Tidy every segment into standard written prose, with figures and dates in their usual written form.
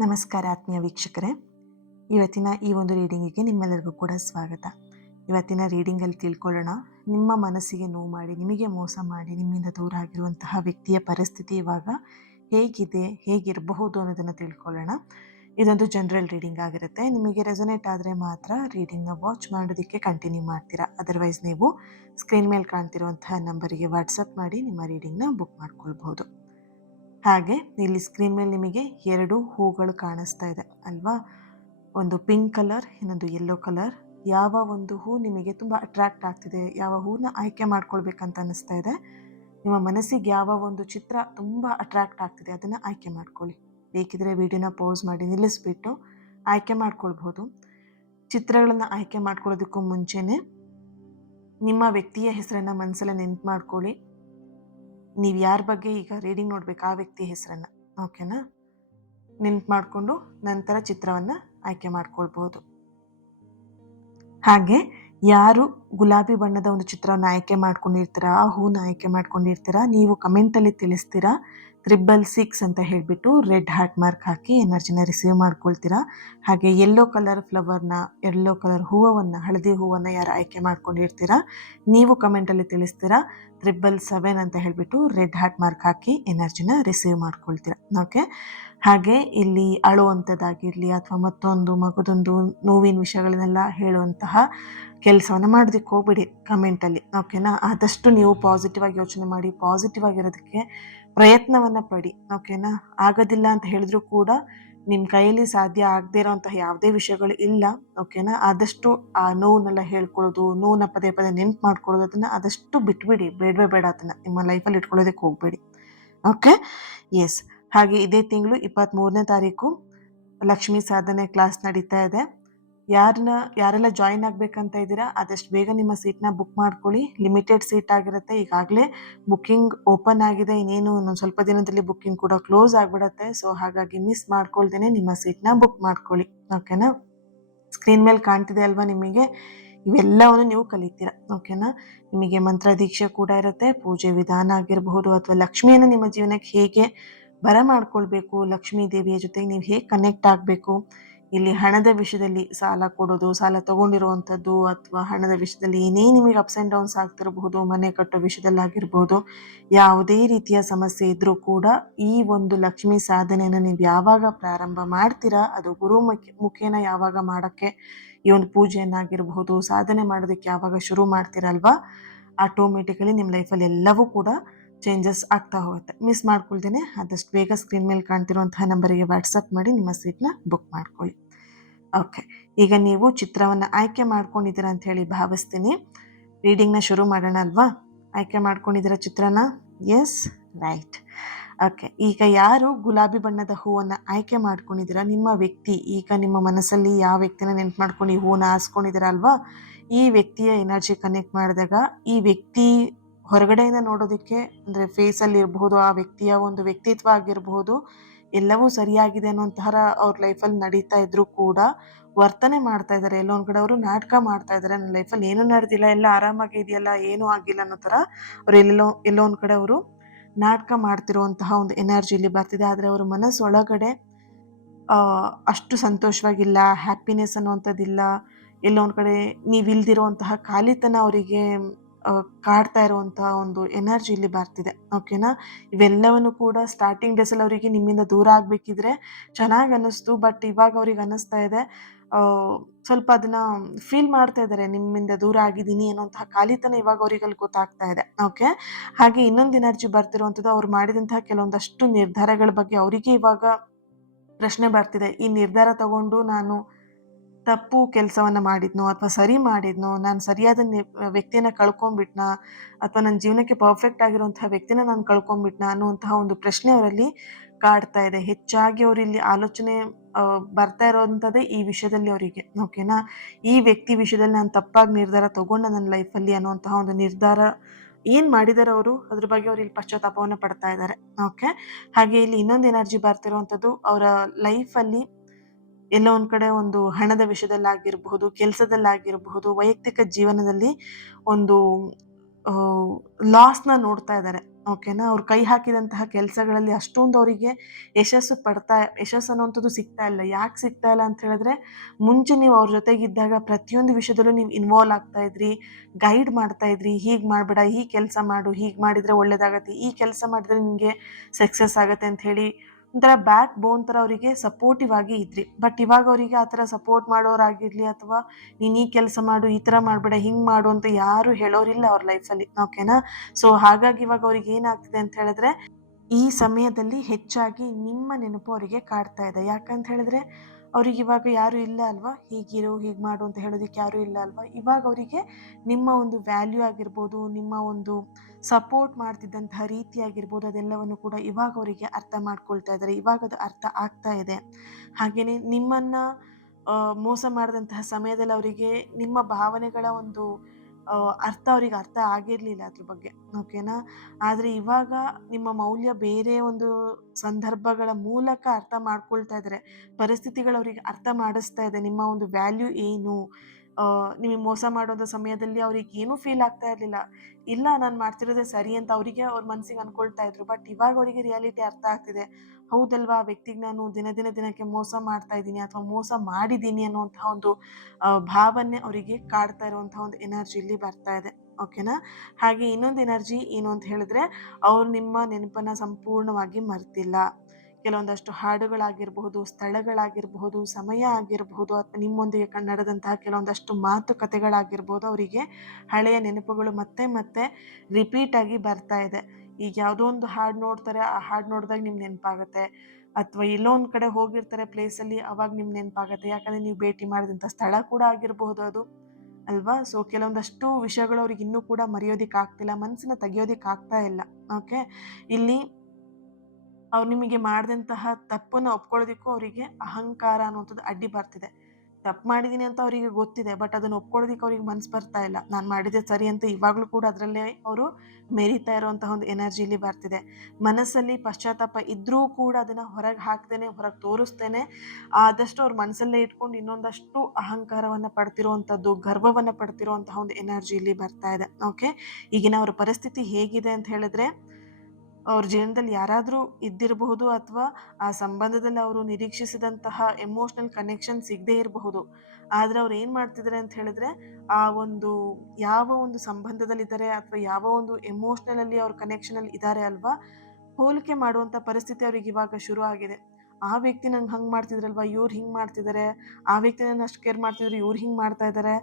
ನಮಸ್ಕಾರ ಆತ್ಮೀಯ ವೀಕ್ಷಕರೇ. ಇವತ್ತಿನ ಈ ಒಂದು ರೀಡಿಂಗಿಗೆ ನಿಮ್ಮೆಲ್ಲರಿಗೂ ಕೂಡ ಸ್ವಾಗತ. ಇವತ್ತಿನ ರೀಡಿಂಗಲ್ಲಿ ತಿಳ್ಕೊಳ್ಳೋಣ, ನಿಮ್ಮ ಮನಸ್ಸಿಗೆ ನೋವು ಮಾಡಿ, ನಿಮಗೆ ಮೋಸ ಮಾಡಿ, ನಿಮ್ಮಿಂದ ದೂರ ಆಗಿರುವಂತಹ ವ್ಯಕ್ತಿಯ ಪರಿಸ್ಥಿತಿ ಇವಾಗ ಹೇಗಿದೆ, ಹೇಗಿರಬಹುದು ಅನ್ನೋದನ್ನು ತಿಳ್ಕೊಳ್ಳೋಣ. ಇದೊಂದು ಜನರಲ್ ರೀಡಿಂಗ್ ಆಗಿರುತ್ತೆ. ನಿಮಗೆ ರೆಸೊನೇಟ್ ಆದರೆ ಮಾತ್ರ ರೀಡಿಂಗ್ನ ವಾಚ್ ಮಾಡೋದಕ್ಕೆ ಕಂಟಿನ್ಯೂ ಮಾಡ್ತೀರಾ. ಅದರ್ವೈಸ್ ನೀವು ಸ್ಕ್ರೀನ್ ಮೇಲೆ ಕಾಣ್ತಿರುವಂತಹ ನಂಬರಿಗೆ ವಾಟ್ಸಪ್ ಮಾಡಿ ನಿಮ್ಮ ರೀಡಿಂಗ್ನ ಬುಕ್ ಮಾಡ್ಕೊಳ್ಬಹುದು. ಹಾಗೆ ಇಲ್ಲಿ ಸ್ಕ್ರೀನ್ ಮೇಲೆ ನಿಮಗೆ 2 ಹೂಗಳು ಕಾಣಿಸ್ತಾ ಇದೆ ಅಲ್ವಾ? ಒಂದು ಪಿಂಕ್ ಕಲರ್, ಇನ್ನೊಂದು ಯೆಲ್ಲೋ ಕಲರ್. ಯಾವ ಒಂದು ಹೂ ನಿಮಗೆ ತುಂಬ ಅಟ್ರಾಕ್ಟ್ ಆಗ್ತಿದೆ, ಯಾವ ಹೂನ ಆಯ್ಕೆ ಮಾಡ್ಕೊಳ್ಬೇಕಂತ ಅನ್ನಿಸ್ತಾ ಇದೆ, ನಿಮ್ಮ ಮನಸ್ಸಿಗೆ ಯಾವ ಒಂದು ಚಿತ್ರ ತುಂಬ ಅಟ್ರಾಕ್ಟ್ ಆಗ್ತಿದೆ ಅದನ್ನು ಆಯ್ಕೆ ಮಾಡ್ಕೊಳ್ಳಿ. ಬೇಕಿದ್ರೆ ವಿಡಿಯೋನ ಪೌಸ್ ಮಾಡಿ ನಿಲ್ಲಿಸ್ಬಿಟ್ಟು ಆಯ್ಕೆ ಮಾಡ್ಕೊಳ್ಬಹುದು. ಚಿತ್ರಗಳನ್ನು ಆಯ್ಕೆ ಮಾಡ್ಕೊಳ್ಳೋದಕ್ಕೂ ಮುಂಚೆನೇ ನಿಮ್ಮ ವ್ಯಕ್ತಿಯ ಹೆಸರನ್ನು ಮನಸ್ಸಲ್ಲಿ ನೆನ್ಪು ಮಾಡ್ಕೊಳ್ಳಿ. ನೀವು ಯಾರ ಬಗ್ಗೆ ಈಗ ರೀಡಿಂಗ್ ನೋಡ್ಬೇಕು ಆ ವ್ಯಕ್ತಿ ಹೆಸರನ್ನು, ಓಕೆನಾ? ನೆನ್ಪು ಮಾಡಿಕೊಂಡು ನಂತರ ಚಿತ್ರವನ್ನು ಆಯ್ಕೆ ಮಾಡ್ಕೊಳ್ಬೋದು. ಹಾಗೆ ಯಾರು ಗುಲಾಬಿ ಬಣ್ಣದ ಒಂದು ಚಿತ್ರವನ್ನು ಆಯ್ಕೆ ಮಾಡ್ಕೊಂಡಿರ್ತೀರಾ, ಆ ಹೂನ ಆಯ್ಕೆ ಮಾಡ್ಕೊಂಡಿರ್ತೀರಾ, ನೀವು ಕಮೆಂಟಲ್ಲಿ ತಿಳಿಸ್ತೀರಾ 666 ಅಂತ ಹೇಳಿಬಿಟ್ಟು ರೆಡ್ ಹಾರ್ಟ್ ಮಾರ್ಕ್ ಹಾಕಿ ಎನರ್ಜಿನ ರಿಸೀವ್ ಮಾಡ್ಕೊಳ್ತೀರಾ. ಹಾಗೆ ಯೆಲ್ಲೋ ಕಲರ್ ಫ್ಲವರ್ನ, ಯೆಲ್ಲೋ ಕಲರ್ ಹೂವನ್ನು, ಹಳದಿ ಹೂವನ್ನು ಯಾರು ಆಯ್ಕೆ ಮಾಡ್ಕೊಂಡಿರ್ತೀರಾ, ನೀವು ಕಮೆಂಟಲ್ಲಿ ತಿಳಿಸ್ತೀರಾ 777 ಅಂತ ಹೇಳಿಬಿಟ್ಟು ರೆಡ್ ಹಾರ್ಟ್ ಮಾರ್ಕ್ ಹಾಕಿ ಎನರ್ಜಿನ ರಿಸೀವ್ ಮಾಡ್ಕೊಳ್ತೀರಾ. ಓಕೆ. ಹಾಗೆ ಇಲ್ಲಿ ಅಳುವಂಥದ್ದಾಗಿರಲಿ ಅಥವಾ ಮತ್ತೊಂದು ಮಗದೊಂದು ನೋವಿನ ವಿಷಯಗಳನ್ನೆಲ್ಲ ಹೇಳುವಂತಹ ಕೆಲಸವನ್ನು ಮಾಡೋದಕ್ಕೆ ಹೋಗ್ಬಿಡಿ ಕಮೆಂಟಲ್ಲಿ, ಓಕೆನಾ? ಆದಷ್ಟು ನೀವು ಪಾಸಿಟಿವ್ ಆಗಿ ಯೋಚನೆ ಮಾಡಿ, ಪಾಸಿಟಿವ್ ಆಗಿರೋದಕ್ಕೆ ಪ್ರಯತ್ನವನ್ನು ಪಡಿ, ಓಕೆನಾ? ಆಗೋದಿಲ್ಲ ಅಂತ ಹೇಳಿದ್ರು ಕೂಡ ನಿಮ್ಮ ಕೈಯಲ್ಲಿ ಸಾಧ್ಯ ಆಗದೇ ಇರೋಂತಹ ಯಾವುದೇ ವಿಷಯಗಳು ಇಲ್ಲ, ಓಕೆನಾ? ಆದಷ್ಟು ಆ ನೋವನ್ನೆಲ್ಲ ಹೇಳ್ಕೊಳ್ಳೋದು, ನೋವನ್ನ ಪದೇ ಪದೇ ನೆನ್ಪು ಮಾಡ್ಕೊಳ್ಳೋದು, ಅದನ್ನು ಆದಷ್ಟು ಬಿಟ್ಬಿಡಿ. ಬೇಡವೇ ಬೇಡ, ಅದನ್ನು ನಿಮ್ಮ ಲೈಫಲ್ಲಿ ಇಟ್ಕೊಳ್ಳೋದಕ್ಕೆ ಹೋಗಬೇಡಿ. Okay, yes. ಹಾಗೆ ಇದೇ ತಿಂಗಳು 23ನೇ ತಾರೀಕು ಲಕ್ಷ್ಮೀ ಸಾಧನೆ ಕ್ಲಾಸ್ ನಡೀತಾ ಇದೆ. ಯಾರೆಲ್ಲ ಜಾಯಿನ್ ಆಗಬೇಕಂತ ಇದ್ದೀರಾ ಆದಷ್ಟು ಬೇಗ ನಿಮ್ಮ ಸೀಟ್ನ ಬುಕ್ ಮಾಡ್ಕೊಳ್ಳಿ. ಲಿಮಿಟೆಡ್ ಸೀಟ್ ಆಗಿರುತ್ತೆ. ಈಗಾಗಲೇ ಬುಕ್ಕಿಂಗ್ ಓಪನ್ ಆಗಿದೆ, ಇನ್ನೊಂದು ಸ್ವಲ್ಪ ದಿನದಲ್ಲಿ ಬುಕ್ಕಿಂಗ್ ಕೂಡ ಕ್ಲೋಸ್ ಆಗಿಬಿಡುತ್ತೆ. ಸೊ ಹಾಗಾಗಿ ಮಿಸ್ ಮಾಡ್ಕೊಳ್ದೇನೆ ನಿಮ್ಮ ಸೀಟ್ನ ಬುಕ್ ಮಾಡ್ಕೊಳ್ಳಿ, ಓಕೆನಾ? ಸ್ಕ್ರೀನ್ ಮೇಲೆ ಕಾಣ್ತಿದೆ ಅಲ್ವಾ ನಿಮಗೆ, ಇವೆಲ್ಲವನ್ನು ನೀವು ಕಲಿತೀರಾ, ಓಕೆನಾ? ನಿಮಗೆ ಮಂತ್ರ ದೀಕ್ಷೆ ಕೂಡ ಇರುತ್ತೆ. ಪೂಜೆ ವಿಧಾನ ಆಗಿರಬಹುದು ಅಥವಾ ಲಕ್ಷ್ಮಿಯನ್ನು ನಿಮ್ಮ ಜೀವನಕ್ಕೆ ಹೇಗೆ ಬರಮಾಡ್ಕೊಳ್ಬೇಕು, ಲಕ್ಷ್ಮೀ ದೇವಿಯ ಜೊತೆಗೆ ನೀವು ಹೇಗೆ ಕನೆಕ್ಟ್ ಆಗಬೇಕು, ಇಲ್ಲಿ ಹಣದ ವಿಷಯದಲ್ಲಿ ಸಾಲ ಕೊಡೋದು, ಸಾಲ ತಗೊಂಡಿರುವಂಥದ್ದು ಅಥವಾ ಹಣದ ವಿಷಯದಲ್ಲಿ ಏನೇ ನಿಮಗೆ ಅಪ್ಸ್ ಆ್ಯಂಡ್ ಡೌನ್ಸ್ ಆಗ್ತಿರಬಹುದು, ಮನೆ ಕಟ್ಟೋ ವಿಷಯದಲ್ಲಾಗಿರ್ಬೋದು, ಯಾವುದೇ ರೀತಿಯ ಸಮಸ್ಯೆ ಇದ್ದರೂ ಕೂಡ ಈ ಒಂದು ಲಕ್ಷ್ಮೀ ಸಾಧನೆಯನ್ನು ನೀವು ಯಾವಾಗ ಪ್ರಾರಂಭ ಮಾಡ್ತೀರಾ, ಅದು ಗುರು ಮುಖೇನ ಯಾವಾಗ ಮಾಡೋಕ್ಕೆ ಈ ಒಂದು ಪೂಜೆಯನ್ನಾಗಿರಬಹುದು, ಸಾಧನೆ ಮಾಡೋದಕ್ಕೆ ಯಾವಾಗ ಶುರು ಮಾಡ್ತೀರಲ್ವಾ, ಆಟೋಮೆಟಿಕಲಿ ನಿಮ್ಮ ಲೈಫಲ್ಲಿ ಎಲ್ಲವೂ ಕೂಡ ಚೇಂಜಸ್ ಆಗ್ತಾ ಹೋಗುತ್ತೆ. ಮಿಸ್ ಮಾಡ್ಕೊಳ್ದೇನೆ ಆದಷ್ಟು ಬೇಗ ಸ್ಕ್ರೀನ್ ಮೇಲೆ ಕಾಣ್ತಿರುವಂತಹ ನಂಬರಿಗೆ ವಾಟ್ಸಪ್ ಮಾಡಿ ನಿಮ್ಮ ಸೀಟ್ನ ಬುಕ್ ಮಾಡ್ಕೊಳ್ಳಿ. ಓಕೆ, ಈಗ ನೀವು ಚಿತ್ರವನ್ನು ಆಯ್ಕೆ ಮಾಡ್ಕೊಂಡಿದ್ದೀರಾ ಅಂತ ಹೇಳಿ ಭಾವಿಸ್ತೀನಿ. ರೀಡಿಂಗ್ನ ಶುರು ಮಾಡೋಣ ಅಲ್ವಾ? ಆಯ್ಕೆ ಮಾಡ್ಕೊಂಡಿದ್ದೀರಾ ಚಿತ್ರನ? S, right. ಓಕೆ, ಈಗ ಯಾರು ಗುಲಾಬಿ ಬಣ್ಣದ ಹೂವನ್ನು ಆಯ್ಕೆ ಮಾಡ್ಕೊಂಡಿದ್ದೀರಾ, ನಿಮ್ಮ ವ್ಯಕ್ತಿ, ಈಗ ನಿಮ್ಮ ಮನಸ್ಸಲ್ಲಿ ಯಾವ ವ್ಯಕ್ತಿನ ನೆನ್ಪು ಮಾಡ್ಕೊಂಡು ಈ ಹೂವನ್ನು ಆರಿಸ್ಕೊಂಡಿದ್ದೀರಾ ಅಲ್ವಾ, ಈ ವ್ಯಕ್ತಿಯ ಎನರ್ಜಿ ಕನೆಕ್ಟ್ ಮಾಡಿದಾಗ ಈ ವ್ಯಕ್ತಿ ಹೊರಗಡೆಯಿಂದ ನೋಡೋದಕ್ಕೆ, ಅಂದರೆ ಫೇಸಲ್ಲಿ ಇರಬಹುದು, ಆ ವ್ಯಕ್ತಿಯ ಒಂದು ವ್ಯಕ್ತಿತ್ವ ಆಗಿರಬಹುದು, ಎಲ್ಲವೂ ಸರಿಯಾಗಿದೆ ಅನ್ನೋಂಥರ ಅವ್ರ ಲೈಫಲ್ಲಿ ನಡೀತಾ ಇದ್ರೂ ಕೂಡ ವರ್ತನೆ ಮಾಡ್ತಾ ಇದ್ದಾರೆ. ಎಲ್ಲೋ ಒಂದು ಕಡೆ ಅವರು ನಾಟಕ ಮಾಡ್ತಾ ಇದ್ದಾರೆ, ನನ್ನ ಲೈಫಲ್ಲಿ ಏನೂ ನಡೆದಿಲ್ಲ, ಎಲ್ಲ ಆರಾಮಾಗಿ ಇದೆಯಲ್ಲ, ಏನೂ ಆಗಿಲ್ಲ ಅನ್ನೋ ಥರ ಅವ್ರು ಎಲ್ಲೋ ಒಂದು ಕಡೆ ಅವರು ನಾಟಕ ಮಾಡ್ತಿರುವಂತಹ ಒಂದು ಎನರ್ಜಿಲಿ ಬರ್ತಿದೆ. ಆದರೆ ಅವ್ರ ಮನಸ್ಸೊಳಗಡೆ ಅಷ್ಟು ಸಂತೋಷವಾಗಿಲ್ಲ, ಹ್ಯಾಪಿನೆಸ್ ಅನ್ನುವಂಥದ್ದಿಲ್ಲ. ಎಲ್ಲೋ ಒಂದು ಕಡೆ ನೀವಿಲ್ದಿರುವಂತಹ ಖಾಲಿತನ ಅವರಿಗೆ ಕಾಡ್ತಾ ಇರುವಂತಹ ಒಂದು ಎನರ್ಜಿ ಇಲ್ಲಿ ಬರ್ತಿದೆ, ಓಕೆನಾ? ಇವೆಲ್ಲವನ್ನು ಕೂಡ ಸ್ಟಾರ್ಟಿಂಗ್ ಡೇಸಲ್ಲಿ ಅವರಿಗೆ ನಿಮ್ಮಿಂದ ದೂರ ಆಗಬೇಕಿದ್ರೆ ಚೆನ್ನಾಗಿ ಅನ್ನಿಸ್ತು, ಬಟ್ ಇವಾಗ ಅವ್ರಿಗೆ ಅನ್ನಿಸ್ತಾ ಇದೆ, ಸ್ವಲ್ಪ ಅದನ್ನು ಫೀಲ್ ಮಾಡ್ತಾ ಇದ್ದಾರೆ, ನಿಮ್ಮಿಂದ ದೂರ ಆಗಿದ್ದೀನಿ ಅನ್ನೋಂತಹ ಖಾಲಿತನ ಇವಾಗ ಅವ್ರಿಗೆ ಅಲ್ಲಿ ಗೊತ್ತಾಗ್ತಾ ಇದೆ, ಓಕೆ? ಹಾಗೆ ಇನ್ನೊಂದು ಎನರ್ಜಿ ಬರ್ತಿರುವಂಥದ್ದು, ಅವ್ರು ಮಾಡಿದಂತಹ ಕೆಲವೊಂದಷ್ಟು ನಿರ್ಧಾರಗಳ ಬಗ್ಗೆ ಅವರಿಗೆ ಇವಾಗ ಪ್ರಶ್ನೆ ಬರ್ತಿದೆ. ಈ ನಿರ್ಧಾರ ತಗೊಂಡು ನಾನು ತಪ್ಪು ಕೆಲಸವನ್ನು ಮಾಡಿದ್ನೋ ಅಥವಾ ಸರಿ ಮಾಡಿದ್ನೋ, ನಾನು ಸರಿಯಾದ ವ್ಯಕ್ತಿಯನ್ನು ಕಳ್ಕೊಂಡ್ಬಿಟ್ನಾ, ಅಥವಾ ನನ್ನ ಜೀವನಕ್ಕೆ ಪರ್ಫೆಕ್ಟ್ ಆಗಿರುವಂತಹ ವ್ಯಕ್ತಿನ ನಾನು ಕಳ್ಕೊಂಡ್ಬಿಟ್ನಾ ಅನ್ನುವಂತಹ ಒಂದು ಪ್ರಶ್ನೆ ಅವರಲ್ಲಿ ಕಾಡ್ತಾ ಇದೆ. ಹೆಚ್ಚಾಗಿ ಅವರಿಲ್ಲಿ ಆಲೋಚನೆ ಬರ್ತಾ ಇರೋವಂಥದ್ದೇ ಈ ವಿಷಯದಲ್ಲಿ ಅವರಿಗೆ, ಓಕೆನಾ? ಈ ವ್ಯಕ್ತಿ ವಿಷಯದಲ್ಲಿ ನಾನು ತಪ್ಪಾಗಿ ನಿರ್ಧಾರ ತಗೊಂಡ ನನ್ನ ಲೈಫಲ್ಲಿ ಅನ್ನುವಂತಹ ಒಂದು ನಿರ್ಧಾರ ಏನು ಮಾಡಿದ್ದಾರೆ ಅವರು, ಅದ್ರ ಬಗ್ಗೆ ಅವ್ರು ಇಲ್ಲಿ ಪಶ್ಚಾತ್ತಾಪವನ್ನು ಪಡ್ತಾ ಇದ್ದಾರೆ, ಓಕೆ? ಹಾಗೆ ಇಲ್ಲಿ ಇನ್ನೊಂದು ಎನರ್ಜಿ ಬರ್ತಿರುವಂಥದ್ದು, ಅವರ ಲೈಫಲ್ಲಿ ಎಲ್ಲೋ ಒಂದು ಕಡೆ ಒಂದು ಹಣದ ವಿಷಯದಲ್ಲಾಗಿರಬಹುದು, ಕೆಲಸದಲ್ಲಾಗಿರಬಹುದು, ವೈಯಕ್ತಿಕ ಜೀವನದಲ್ಲಿ ಒಂದು ಲಾಸ್ನ ನೋಡ್ತಾ ಇದ್ದಾರೆ. ಓಕೆನಾ. ಅವ್ರು ಕೈ ಹಾಕಿದಂತಹ ಕೆಲಸಗಳಲ್ಲಿ ಅಷ್ಟೊಂದು ಅವರಿಗೆ ಯಶಸ್ಸು ಅನ್ನುವಂಥದ್ದು ಸಿಗ್ತಾ ಇಲ್ಲ. ಯಾಕೆ ಸಿಗ್ತಾ ಇಲ್ಲ ಅಂತ ಹೇಳಿದ್ರೆ, ಮುಂಚೆ ನೀವು ಅವ್ರ ಜೊತೆಗಿದ್ದಾಗ ಪ್ರತಿಯೊಂದು ವಿಷಯದಲ್ಲೂ ನೀವು ಇನ್ವಾಲ್ವ್ ಆಗ್ತಾ ಇದ್ರಿ, ಗೈಡ್ ಮಾಡ್ತಾ ಇದ್ರಿ. ಹೀಗೆ ಮಾಡಬೇಡ, ಈ ಕೆಲಸ ಮಾಡು, ಹೀಗೆ ಮಾಡಿದರೆ ಒಳ್ಳೇದಾಗತ್ತೆ, ಈ ಕೆಲಸ ಮಾಡಿದ್ರೆ ನಿಮಗೆ ಸಕ್ಸಸ್ ಆಗತ್ತೆ ಅಂತ ಹೇಳಿ ಒಂಥರ ಬ್ಯಾಕ್ ಬೋನ್ ಥರ ಅವರಿಗೆ ಸಪೋರ್ಟಿವ್ ಆಗಿ ಇದ್ರಿ. ಬಟ್ ಇವಾಗ ಅವರಿಗೆ ಆ ಥರ ಸಪೋರ್ಟ್ ಮಾಡೋರಾಗಿರಲಿ ಅಥವಾ ನೀನು ಈ ಕೆಲಸ ಮಾಡು, ಈ ಥರ ಮಾಡಬೇಡ, ಹಿಂಗೆ ಮಾಡು ಅಂತ ಯಾರು ಹೇಳೋರಿಲ್ಲ ಅವ್ರ ಲೈಫಲ್ಲಿ. ಓಕೆನಾ. ಸೊ ಹಾಗಾಗಿ ಇವಾಗ ಅವ್ರಿಗೆ ಏನಾಗ್ತಿದೆ ಅಂತ ಹೇಳಿದ್ರೆ, ಈ ಸಮಯದಲ್ಲಿ ಹೆಚ್ಚಾಗಿ ನಿಮ್ಮ ನೆನಪು ಅವರಿಗೆ ಕಾಡ್ತಾ ಇದೆ. ಯಾಕಂತ ಹೇಳಿದ್ರೆ, ಅವ್ರಿಗೆ ಇವಾಗ ಯಾರು ಇಲ್ಲ ಅಲ್ವಾ? ಹೀಗಿರು, ಹೀಗೆ ಮಾಡು ಅಂತ ಹೇಳೋದಕ್ಕೆ ಯಾರೂ ಇಲ್ಲ ಅಲ್ವಾ? ಇವಾಗ ಅವರಿಗೆ ನಿಮ್ಮ ಒಂದು ವ್ಯಾಲ್ಯೂ ಆಗಿರ್ಬೋದು, ನಿಮ್ಮ ಒಂದು ಸಪೋರ್ಟ್ ಮಾಡ್ತಿದ್ದಂತಹ ರೀತಿ ಆಗಿರ್ಬೋದು, ಅದೆಲ್ಲವನ್ನು ಕೂಡ ಇವಾಗ ಅವರಿಗೆ ಅರ್ಥ ಮಾಡ್ಕೊಳ್ತಾ ಇದ್ದಾರೆ. ಇವಾಗ ಅದು ಅರ್ಥ ಆಗ್ತಾ ಇದೆ. ಹಾಗೇನೇ ನಿಮ್ಮನ್ನ ಮೋಸ ಮಾಡಿದಂತಹ ಸಮಯದಲ್ಲಿ ಅವರಿಗೆ ನಿಮ್ಮ ಭಾವನೆಗಳ ಒಂದು ಅವ್ರಿಗೆ ಅರ್ಥ ಆಗಿರಲಿಲ್ಲ ಅದ್ರ ಬಗ್ಗೆ. ಓಕೆನಾ. ಆದರೆ ಇವಾಗ ನಿಮ್ಮ ಮೌಲ್ಯ ಬೇರೆ ಒಂದು ಸಂದರ್ಭಗಳ ಮೂಲಕ ಅರ್ಥ ಮಾಡ್ಕೊಳ್ತಾ ಇದ್ದಾರೆ. ಪರಿಸ್ಥಿತಿಗಳು ಅವ್ರಿಗೆ ಅರ್ಥ ಮಾಡಿಸ್ತಾ ಇದೆ. ನಿಮ್ಮ ಒಂದು ವ್ಯಾಲ್ಯೂ ಏನು? ನಿಮಗೆ ಮೋಸ ಮಾಡುವಂಥ ಸಮಯದಲ್ಲಿ ಅವ್ರಿಗೆ ಏನೂ ಫೀಲ್ ಆಗ್ತಾ ಇರಲಿಲ್ಲ. ಇಲ್ಲ ನಾನು ಮಾಡ್ತಿರೋದೇ ಸರಿ ಅಂತ ಅವರಿಗೆ ಅವ್ರ ಮನಸ್ಸಿಗೆ ಅನ್ಕೊಳ್ತಾ ಇದ್ರು. ಬಟ್ ಇವಾಗ ಅವರಿಗೆ ರಿಯಾಲಿಟಿ ಅರ್ಥ ಆಗ್ತಿದೆ. ಹೌದಲ್ವಾ? ಆ ವ್ಯಕ್ತಿಗೆ ನಾನು ದಿನಕ್ಕೆ ಮೋಸ ಮಾಡ್ತಾ ಇದ್ದೀನಿ ಅಥವಾ ಮೋಸ ಮಾಡಿದ್ದೀನಿ ಅನ್ನುವಂತಹ ಒಂದು ಭಾವನೆ ಅವರಿಗೆ ಕಾಡ್ತಾ ಇರುವಂತಹ ಒಂದು ಎನರ್ಜಿ ಇಲ್ಲಿ ಬರ್ತಾ ಇದೆ. ಓಕೆನಾ. ಹಾಗೆ ಇನ್ನೊಂದು ಎನರ್ಜಿ ಏನು ಅಂತ ಹೇಳಿದ್ರೆ, ಅವ್ರು ನಿಮ್ಮ ನೆನಪನ್ನ ಸಂಪೂರ್ಣವಾಗಿ ಮರ್ತಿಲ್ಲ. ಕೆಲವೊಂದಷ್ಟು ಹಾಡುಗಳಾಗಿರಬಹುದು, ಸ್ಥಳಗಳಾಗಿರಬಹುದು, ಸಮಯ ಆಗಿರಬಹುದು ಅಥವಾ ನಿಮ್ಮೊಂದಿಗೆ ನಡೆದಂತಹ ಕೆಲವೊಂದಷ್ಟು ಮಾತುಕತೆಗಳಾಗಿರ್ಬೋದು, ಅವರಿಗೆ ಹಳೆಯ ನೆನಪುಗಳು ಮತ್ತೆ ಮತ್ತೆ ರಿಪೀಟ್ ಆಗಿ ಬರ್ತಾ ಇದೆ. ಈಗ ಯಾವುದೋ ಒಂದು ಹಾಡು ನೋಡ್ತಾರೆ, ಆ ಹಾಡು ನೋಡಿದಾಗ ನಿಮ್ಗೆ ನೆನಪಾಗುತ್ತೆ. ಅಥವಾ ಎಲ್ಲೋ ಒಂದು ಕಡೆ ಹೋಗಿರ್ತಾರೆ ಪ್ಲೇಸಲ್ಲಿ, ಅವಾಗ ನಿಮ್ಗೆ ನೆನಪಾಗುತ್ತೆ. ಯಾಕಂದರೆ ನೀವು ಭೇಟಿ ಮಾಡಿದಂಥ ಸ್ಥಳ ಕೂಡ ಆಗಿರಬಹುದು ಅದು, ಅಲ್ವಾ? ಸೊ ಕೆಲವೊಂದಷ್ಟು ವಿಷಯಗಳು ಅವ್ರಿಗೆ ಇನ್ನೂ ಕೂಡ ಮರೆಯೋದಿಕ್ಕೆ ಆಗ್ತಿಲ್ಲ, ಮನಸ್ಸನ್ನ ತೆಗಿಯೋದಿಕ್ಕೆ ಆಗ್ತಾ ಇಲ್ಲ. ಓಕೆ. ಇಲ್ಲಿ ಅವ್ರು ನಿಮಗೆ ಮಾಡಿದಂತಹ ತಪ್ಪನ್ನು ಒಪ್ಕೊಳ್ಳೋದಕ್ಕೂ ಅವರಿಗೆ ಅಹಂಕಾರ ಅನ್ನುವಂಥದ್ದು ಅಡ್ಡಿ ಬರ್ತಿದೆ. ತಪ್ಪು ಮಾಡಿದ್ದೀನಿ ಅಂತ ಅವರಿಗೆ ಗೊತ್ತಿದೆ. ಬಟ್ ಅದನ್ನು ಒಪ್ಕೊಳ್ಳೋದಕ್ಕೆ ಅವ್ರಿಗೆ ಮನಸ್ಸು ಬರ್ತಾ ಇಲ್ಲ. ನಾನು ಮಾಡಿದ್ದೆ ಸರಿ ಅಂತ ಇವಾಗಲೂ ಕೂಡ ಅದರಲ್ಲೇ ಅವರು ಮೆರೀತಾ ಇರುವಂತಹ ಒಂದು ಎನರ್ಜಿ ಇಲ್ಲಿ ಬರ್ತಿದೆ. ಮನಸ್ಸಲ್ಲಿ ಪಶ್ಚಾತ್ತಾಪ ಇದ್ರೂ ಕೂಡ ಅದನ್ನು ಹೊರಗೆ ಹಾಕ್ದೇನೆ, ಹೊರಗೆ ತೋರಿಸ್ತೇನೆ ಆದಷ್ಟು ಅವ್ರ ಮನಸ್ಸಲ್ಲೇ ಇಟ್ಕೊಂಡು ಇನ್ನೊಂದಷ್ಟು ಅಹಂಕಾರವನ್ನು ಪಡ್ತಿರುವಂಥದ್ದು, ಗರ್ವವನ್ನು ಪಡ್ತಿರುವಂತಹ ಒಂದು ಎನರ್ಜಿ ಇಲ್ಲಿ ಬರ್ತಾ ಇದೆ. ಓಕೆ. ಈಗಿನ ಅವರ ಪರಿಸ್ಥಿತಿ ಹೇಗಿದೆ ಅಂತ ಹೇಳಿದ್ರೆ, ಅವ್ರ ಜೀವನದಲ್ಲಿ ಯಾರಾದರೂ ಇದ್ದಿರಬಹುದು ಅಥವಾ ಆ ಸಂಬಂಧದಲ್ಲಿ ಅವರು ನಿರೀಕ್ಷಿಸಿದಂತಹ ಎಮೋಷನಲ್ ಕನೆಕ್ಷನ್ ಸಿಗದೇ ಇರಬಹುದು. ಆದರೆ ಅವ್ರು ಏನು ಮಾಡ್ತಿದ್ದಾರೆ ಅಂತ ಹೇಳಿದ್ರೆ, ಆ ಒಂದು ಯಾವ ಒಂದು ಸಂಬಂಧದಲ್ಲಿದ್ದಾರೆ ಅಥವಾ ಯಾವ ಒಂದು ಎಮೋಷ್ನಲಲ್ಲಿ ಅವ್ರ ಕನೆಕ್ಷನಲ್ಲಿ ಇದ್ದಾರೆ ಅಲ್ವಾ, ಹೋಲಿಕೆ ಮಾಡುವಂಥ ಪರಿಸ್ಥಿತಿ ಅವ್ರಿಗೆ ಇವಾಗ ಶುರು ಆಗಿದೆ. ಆ ವ್ಯಕ್ತಿ ನಂಗೆ ಹಂಗೆ ಮಾಡ್ತಿದ್ರಲ್ವಾ, ಇವ್ರು ಹಿಂಗೆ ಮಾಡ್ತಿದ್ದಾರೆ. ಆ ವ್ಯಕ್ತಿ ನನ್ನ ಅಷ್ಟು ಕೇರ್ ಮಾಡ್ತಿದ್ರು, ಇವ್ರು ಹಿಂಗೆ ಮಾಡ್ತಾ ಇದ್ದಾರೆ.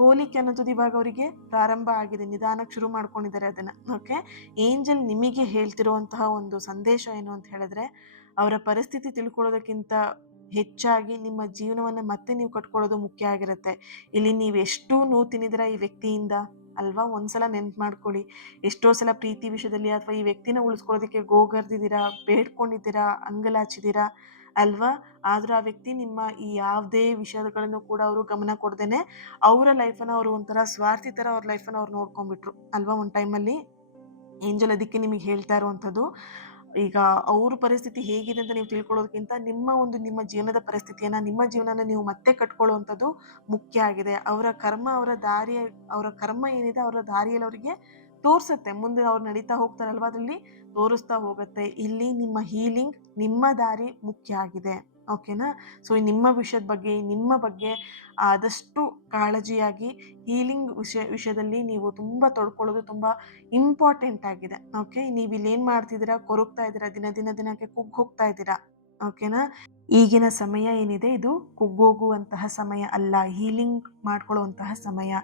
ಹೋಲಿಕೆ ಅನ್ನೋದು ಇವಾಗ ಅವರಿಗೆ ಪ್ರಾರಂಭ ಆಗಿದೆ. ನಿಧಾನಕ್ಕೆ ಶುರು ಮಾಡ್ಕೊಂಡಿದ್ದಾರೆ ಅದನ್ನು. ಓಕೆ. ಏಂಜಲ್ ನಿಮಗೆ ಹೇಳ್ತಿರುವಂತಹ ಒಂದು ಸಂದೇಶ ಏನು ಅಂತ ಹೇಳಿದ್ರೆ, ಅವರ ಪರಿಸ್ಥಿತಿ ತಿಳ್ಕೊಳ್ಳೋದಕ್ಕಿಂತ ಹೆಚ್ಚಾಗಿ ನಿಮ್ಮ ಜೀವನವನ್ನು ಮತ್ತೆ ನೀವು ಕಟ್ಕೊಳ್ಳೋದು ಮುಖ್ಯ ಆಗಿರುತ್ತೆ. ಇಲ್ಲಿ ನೀವು ಎಷ್ಟು ನೋವು ತಿಂದಿದ್ದೀರಾ ಈ ವ್ಯಕ್ತಿಯಿಂದ ಅಲ್ವಾ? ಒಂದ್ಸಲ ನೆನ್ಪು ಮಾಡ್ಕೊಳ್ಳಿ. ಎಷ್ಟೋ ಸಲ ಪ್ರೀತಿ ವಿಷಯದಲ್ಲಿ ಅಥವಾ ಈ ವ್ಯಕ್ತಿನ ಉಳಿಸ್ಕೊಳ್ಳೋದಕ್ಕೆ ಗೋಗರ್ದಿದ್ದೀರಾ, ಬೇಡ್ಕೊಂಡಿದ್ದೀರಾ, ಅಂಗಲಾಚಿದ್ದೀರಾ ಅಲ್ವಾ? ಆದರೂ ಆ ವ್ಯಕ್ತಿ ನಿಮ್ಮ ಈ ಯಾವುದೇ ವಿಷಯಗಳನ್ನು ಕೂಡ ಅವರು ಗಮನ ಕೊಡ್ದೇನೆ ಅವರ ಲೈಫನ್ನು ಅವರು ಒಂಥರ ಸ್ವಾರ್ಥಿ ಥರ ಅವ್ರ ಲೈಫನ್ನು ಅವ್ರು ನೋಡ್ಕೊಂಡ್ಬಿಟ್ರು ಅಲ್ವಾ ಒಂದು ಟೈಮಲ್ಲಿ. ಏಂಜಲ್ ಅದಕ್ಕೆ ನಿಮಗೆ ಹೇಳ್ತಾ ಇರುವಂಥದ್ದು, ಈಗ ಅವ್ರ ಪರಿಸ್ಥಿತಿ ಹೇಗಿದೆ ಅಂತ ನೀವು ತಿಳ್ಕೊಳ್ಳೋದಕ್ಕಿಂತ ನಿಮ್ಮ ಜೀವನದ ಪರಿಸ್ಥಿತಿಯನ್ನು, ನಿಮ್ಮ ಜೀವನನ ನೀವು ಮತ್ತೆ ಕಟ್ಕೊಳ್ಳುವಂಥದ್ದು ಮುಖ್ಯ ಆಗಿದೆ. ಅವರ ಕರ್ಮ ಏನಿದೆ ಅವರ ದಾರಿಯಲ್ಲಿ ಅವರಿಗೆ ತೋರಿಸುತ್ತೆ. ಮುಂದೆ ಅವ್ರು ನಡೀತಾ ಹೋಗ್ತಾರಲ್ವ, ಅದರಲ್ಲಿ ತೋರಿಸ್ತಾ ಹೋಗುತ್ತೆ. ಇಲ್ಲಿ ನಿಮ್ಮ ಹೀಲಿಂಗ್, ನಿಮ್ಮ ದಾರಿ ಮುಖ್ಯ ಆಗಿದೆ. ಓಕೆನಾ. ಸೊ ನಿಮ್ಮ ವಿಷಯದ ಬಗ್ಗೆ, ನಿಮ್ಮ ಬಗ್ಗೆ ಆದಷ್ಟು ಕಾಳಜಿಯಾಗಿ ಹೀಲಿಂಗ್ ವಿಷಯದಲ್ಲಿ ನೀವು ತುಂಬ ತೊಡ್ಕೊಳ್ಳೋದು ತುಂಬ ಇಂಪಾರ್ಟೆಂಟ್ ಆಗಿದೆ. ಓಕೆ. ನೀವು ಇಲ್ಲಿ ಏನು ಮಾಡ್ತಿದ್ದೀರಾ, ಕೊರಗ್ತಾ ಇದ್ದೀರಾ, ದಿನಕ್ಕೆ ಕುಗ್ಗಿ ಹೋಗ್ತಾ ಇದ್ದೀರಾ. ಓಕೆನಾ. ಈಗಿನ ಸಮಯ ಏನಿದೆ ಇದು ಕುಗ್ಗೋಗುವಂತಹ ಸಮಯ ಅಲ್ಲ, ಹೀಲಿಂಗ್ ಮಾಡ್ಕೊಳ್ಳುವಂತಹ ಸಮಯ.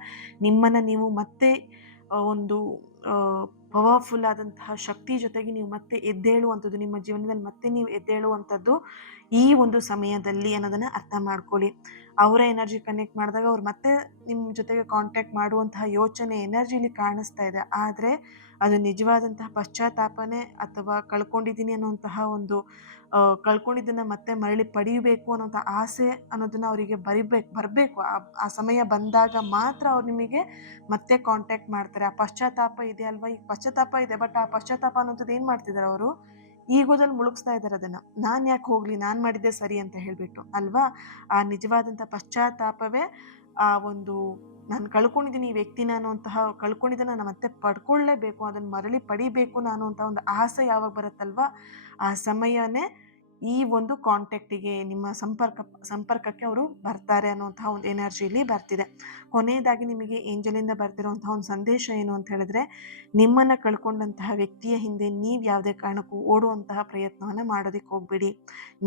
ನಿಮ್ಮನ್ನು ನೀವು ಮತ್ತೆ ಒಂದು ಪವರ್ಫುಲ್ ಆದಂತಹ ಶಕ್ತಿ ಜೊತೆಗೆ ನೀವು ಮತ್ತೆ ಎದ್ದೇಳುವಂಥದ್ದು, ನಿಮ್ಮ ಜೀವನದಲ್ಲಿ ಮತ್ತೆ ನೀವು ಎದ್ದೇಳುವಂಥದ್ದು ಈ ಒಂದು ಸಮಯದಲ್ಲಿ ಅನ್ನೋದನ್ನು ಅರ್ಥ ಮಾಡ್ಕೊಳ್ಳಿ. ಅವರ ಎನರ್ಜಿ ಕನೆಕ್ಟ್ ಮಾಡಿದಾಗ ಅವ್ರು ಮತ್ತೆ ನಿಮ್ಮ ಜೊತೆಗೆ ಕಾಂಟ್ಯಾಕ್ಟ್ ಮಾಡುವಂತಹ ಯೋಚನೆ ಎನರ್ಜಿಲಿ ಕಾಣಿಸ್ತಾ ಇದೆ. ಆದರೆ ಅದು ನಿಜವಾದಂತಹ ಪಶ್ಚಾತ್ತಾಪನೇ ಅಥವಾ ಕಳ್ಕೊಂಡಿದ್ದೀನಿ ಅನ್ನುವಂತಹ ಒಂದು ಕಳ್ಕೊಂಡಿದ್ದನ್ನು ಮತ್ತೆ ಮರಳಿ ಪಡೀಬೇಕು ಅನ್ನೋಂಥ ಆಸೆ ಅನ್ನೋದನ್ನು ಅವರಿಗೆ ಬರಬೇಕು. ಆ ಸಮಯ ಬಂದಾಗ ಮಾತ್ರ ಅವ್ರು ನಿಮಗೆ ಮತ್ತೆ ಕಾಂಟ್ಯಾಕ್ಟ್ ಮಾಡ್ತಾರೆ. ಆ ಪಶ್ಚಾತ್ತಾಪ ಇದೆ ಅಲ್ವಾ, ಈಗ ಪಶ್ಚಾತ್ತಾಪ ಇದೆ. ಬಟ್ ಆ ಪಶ್ಚಾತ್ತಾಪ ಅನ್ನೋಂಥದ್ದು ಏನು ಮಾಡ್ತಿದ್ದಾರೆ ಅವರು, ಈಗೋದಲ್ಲಿ ಮುಳುಗಿಸ್ತಾ ಇದ್ದಾರೆ ಅದನ್ನು. ನಾನು ಯಾಕೆ ಹೋಗಲಿ, ನಾನು ಮಾಡಿದ್ದೆ ಸರಿ ಅಂತ ಹೇಳಿಬಿಟ್ಟು ಅಲ್ವಾ. ಆ ನಿಜವಾದಂಥ ಪಶ್ಚಾತ್ತಾಪವೇ ಆ ಒಂದು ನಾನು ಕಳ್ಕೊಂಡಿದ್ದೀನಿ ಈ ವ್ಯಕ್ತಿನ ಅನ್ನುವಂತಹ ಕಳ್ಕೊಂಡಿದ್ದನ್ನ ನಾನು ಮತ್ತೆ ಪಡ್ಕೊಳ್ಳೇಬೇಕು, ಅದನ್ನು ಮರಳಿ ಪಡಿಬೇಕು ನಾನು ಅಂತ ಒಂದು ಆಸೆ ಯಾವಾಗ ಬರುತ್ತಲ್ವಾ, ಆ ಸಮಯನೇ ಈ ಒಂದು ಕಾಂಟ್ಯಾಕ್ಟಿಗೆ ನಿಮ್ಮ ಸಂಪರ್ಕಕ್ಕೆ ಅವರು ಬರ್ತಾರೆ ಅನ್ನುವಂತಹ ಒಂದು ಎನರ್ಜಿಲಿ ಬರ್ತಿದೆ. ಕೊನೆಯದಾಗಿ ನಿಮಗೆ ಏಂಜಲಿಂದ ಬರ್ತಿರುವಂತಹ ಒಂದು ಸಂದೇಶ ಏನು ಅಂತ ಹೇಳಿದ್ರೆ, ನಿಮ್ಮನ್ನು ಕಳ್ಕೊಂಡಂತಹ ವ್ಯಕ್ತಿಯ ಹಿಂದೆ ನೀವು ಯಾವುದೇ ಕಾರಣಕ್ಕೂ ಓಡುವಂತಹ ಪ್ರಯತ್ನವನ್ನು ಮಾಡೋದಕ್ಕೆ ಹೋಗ್ಬೇಡಿ.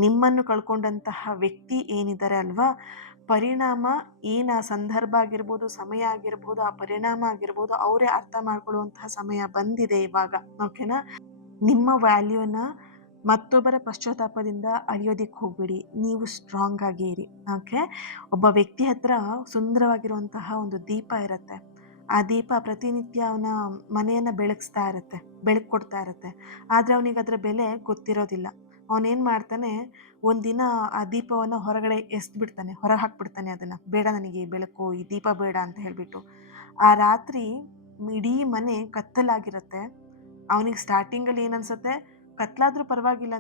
ನಿಮ್ಮನ್ನು ಕಳ್ಕೊಂಡಂತಹ ವ್ಯಕ್ತಿ ಏನಿದ್ದಾರೆ ಅಲ್ವಾ, ಪರಿಣಾಮ ಏನು ಆ ಸಂದರ್ಭ ಆಗಿರ್ಬೋದು, ಸಮಯ ಆಗಿರ್ಬೋದು, ಆ ಪರಿಣಾಮ ಆಗಿರ್ಬೋದು, ಅವರೇ ಅರ್ಥ ಮಾಡ್ಕೊಳ್ಳುವಂತಹ ಸಮಯ ಬಂದಿದೆ ಇವಾಗ. ಓಕೆನಾ? ನಿಮ್ಮ ವ್ಯಾಲ್ಯೂನ ಮತ್ತೊಬ್ಬರ ಪಶ್ಚಾತ್ತಾಪದಿಂದ ಅಳಿಯೋದಿಕ್ಕೆ ಹೋಗ್ಬೇಡಿ. ನೀವು ಸ್ಟ್ರಾಂಗ್ ಆಗಿ ಇರಿ. ಓಕೆ? ಒಬ್ಬ ವ್ಯಕ್ತಿ ಹತ್ರ ಸುಂದರವಾಗಿರುವಂತಹ ಒಂದು ದೀಪ ಇರುತ್ತೆ. ಆ ದೀಪ ಪ್ರತಿನಿತ್ಯ ಅವನ ಮನೆಯನ್ನು ಬೆಳಗಿಸ್ತಾ ಇರುತ್ತೆ, ಬೆಳಕು ಕೊಡ್ತಾ ಇರುತ್ತೆ. ಆದರೆ ಅವನಿಗೆ ಅದರ ಬೆಲೆ ಗೊತ್ತಿರೋದಿಲ್ಲ. ಅವನೇನು ಮಾಡ್ತಾನೆ, ಒಂದಿನ ಆ ದೀಪವನ್ನು ಹೊರಗಡೆ ಎಸ್ದ್ಬಿಡ್ತಾನೆ, ಹೊರ ಹಾಕ್ಬಿಡ್ತಾನೆ ಅದನ್ನು. ಬೇಡ, ನನಗೆ ಈ ಬೆಳಕು, ಈ ದೀಪ ಬೇಡ ಅಂತ ಹೇಳಿಬಿಟ್ಟು. ಆ ರಾತ್ರಿ ಇಡೀ ಮನೆ ಕತ್ತಲಾಗಿರುತ್ತೆ. ಅವನಿಗೆ ಸ್ಟಾರ್ಟಿಂಗಲ್ಲಿ ಏನನ್ಸುತ್ತೆ, ಕತ್ಲಾದರೂ ಪರವಾಗಿಲ್ಲ,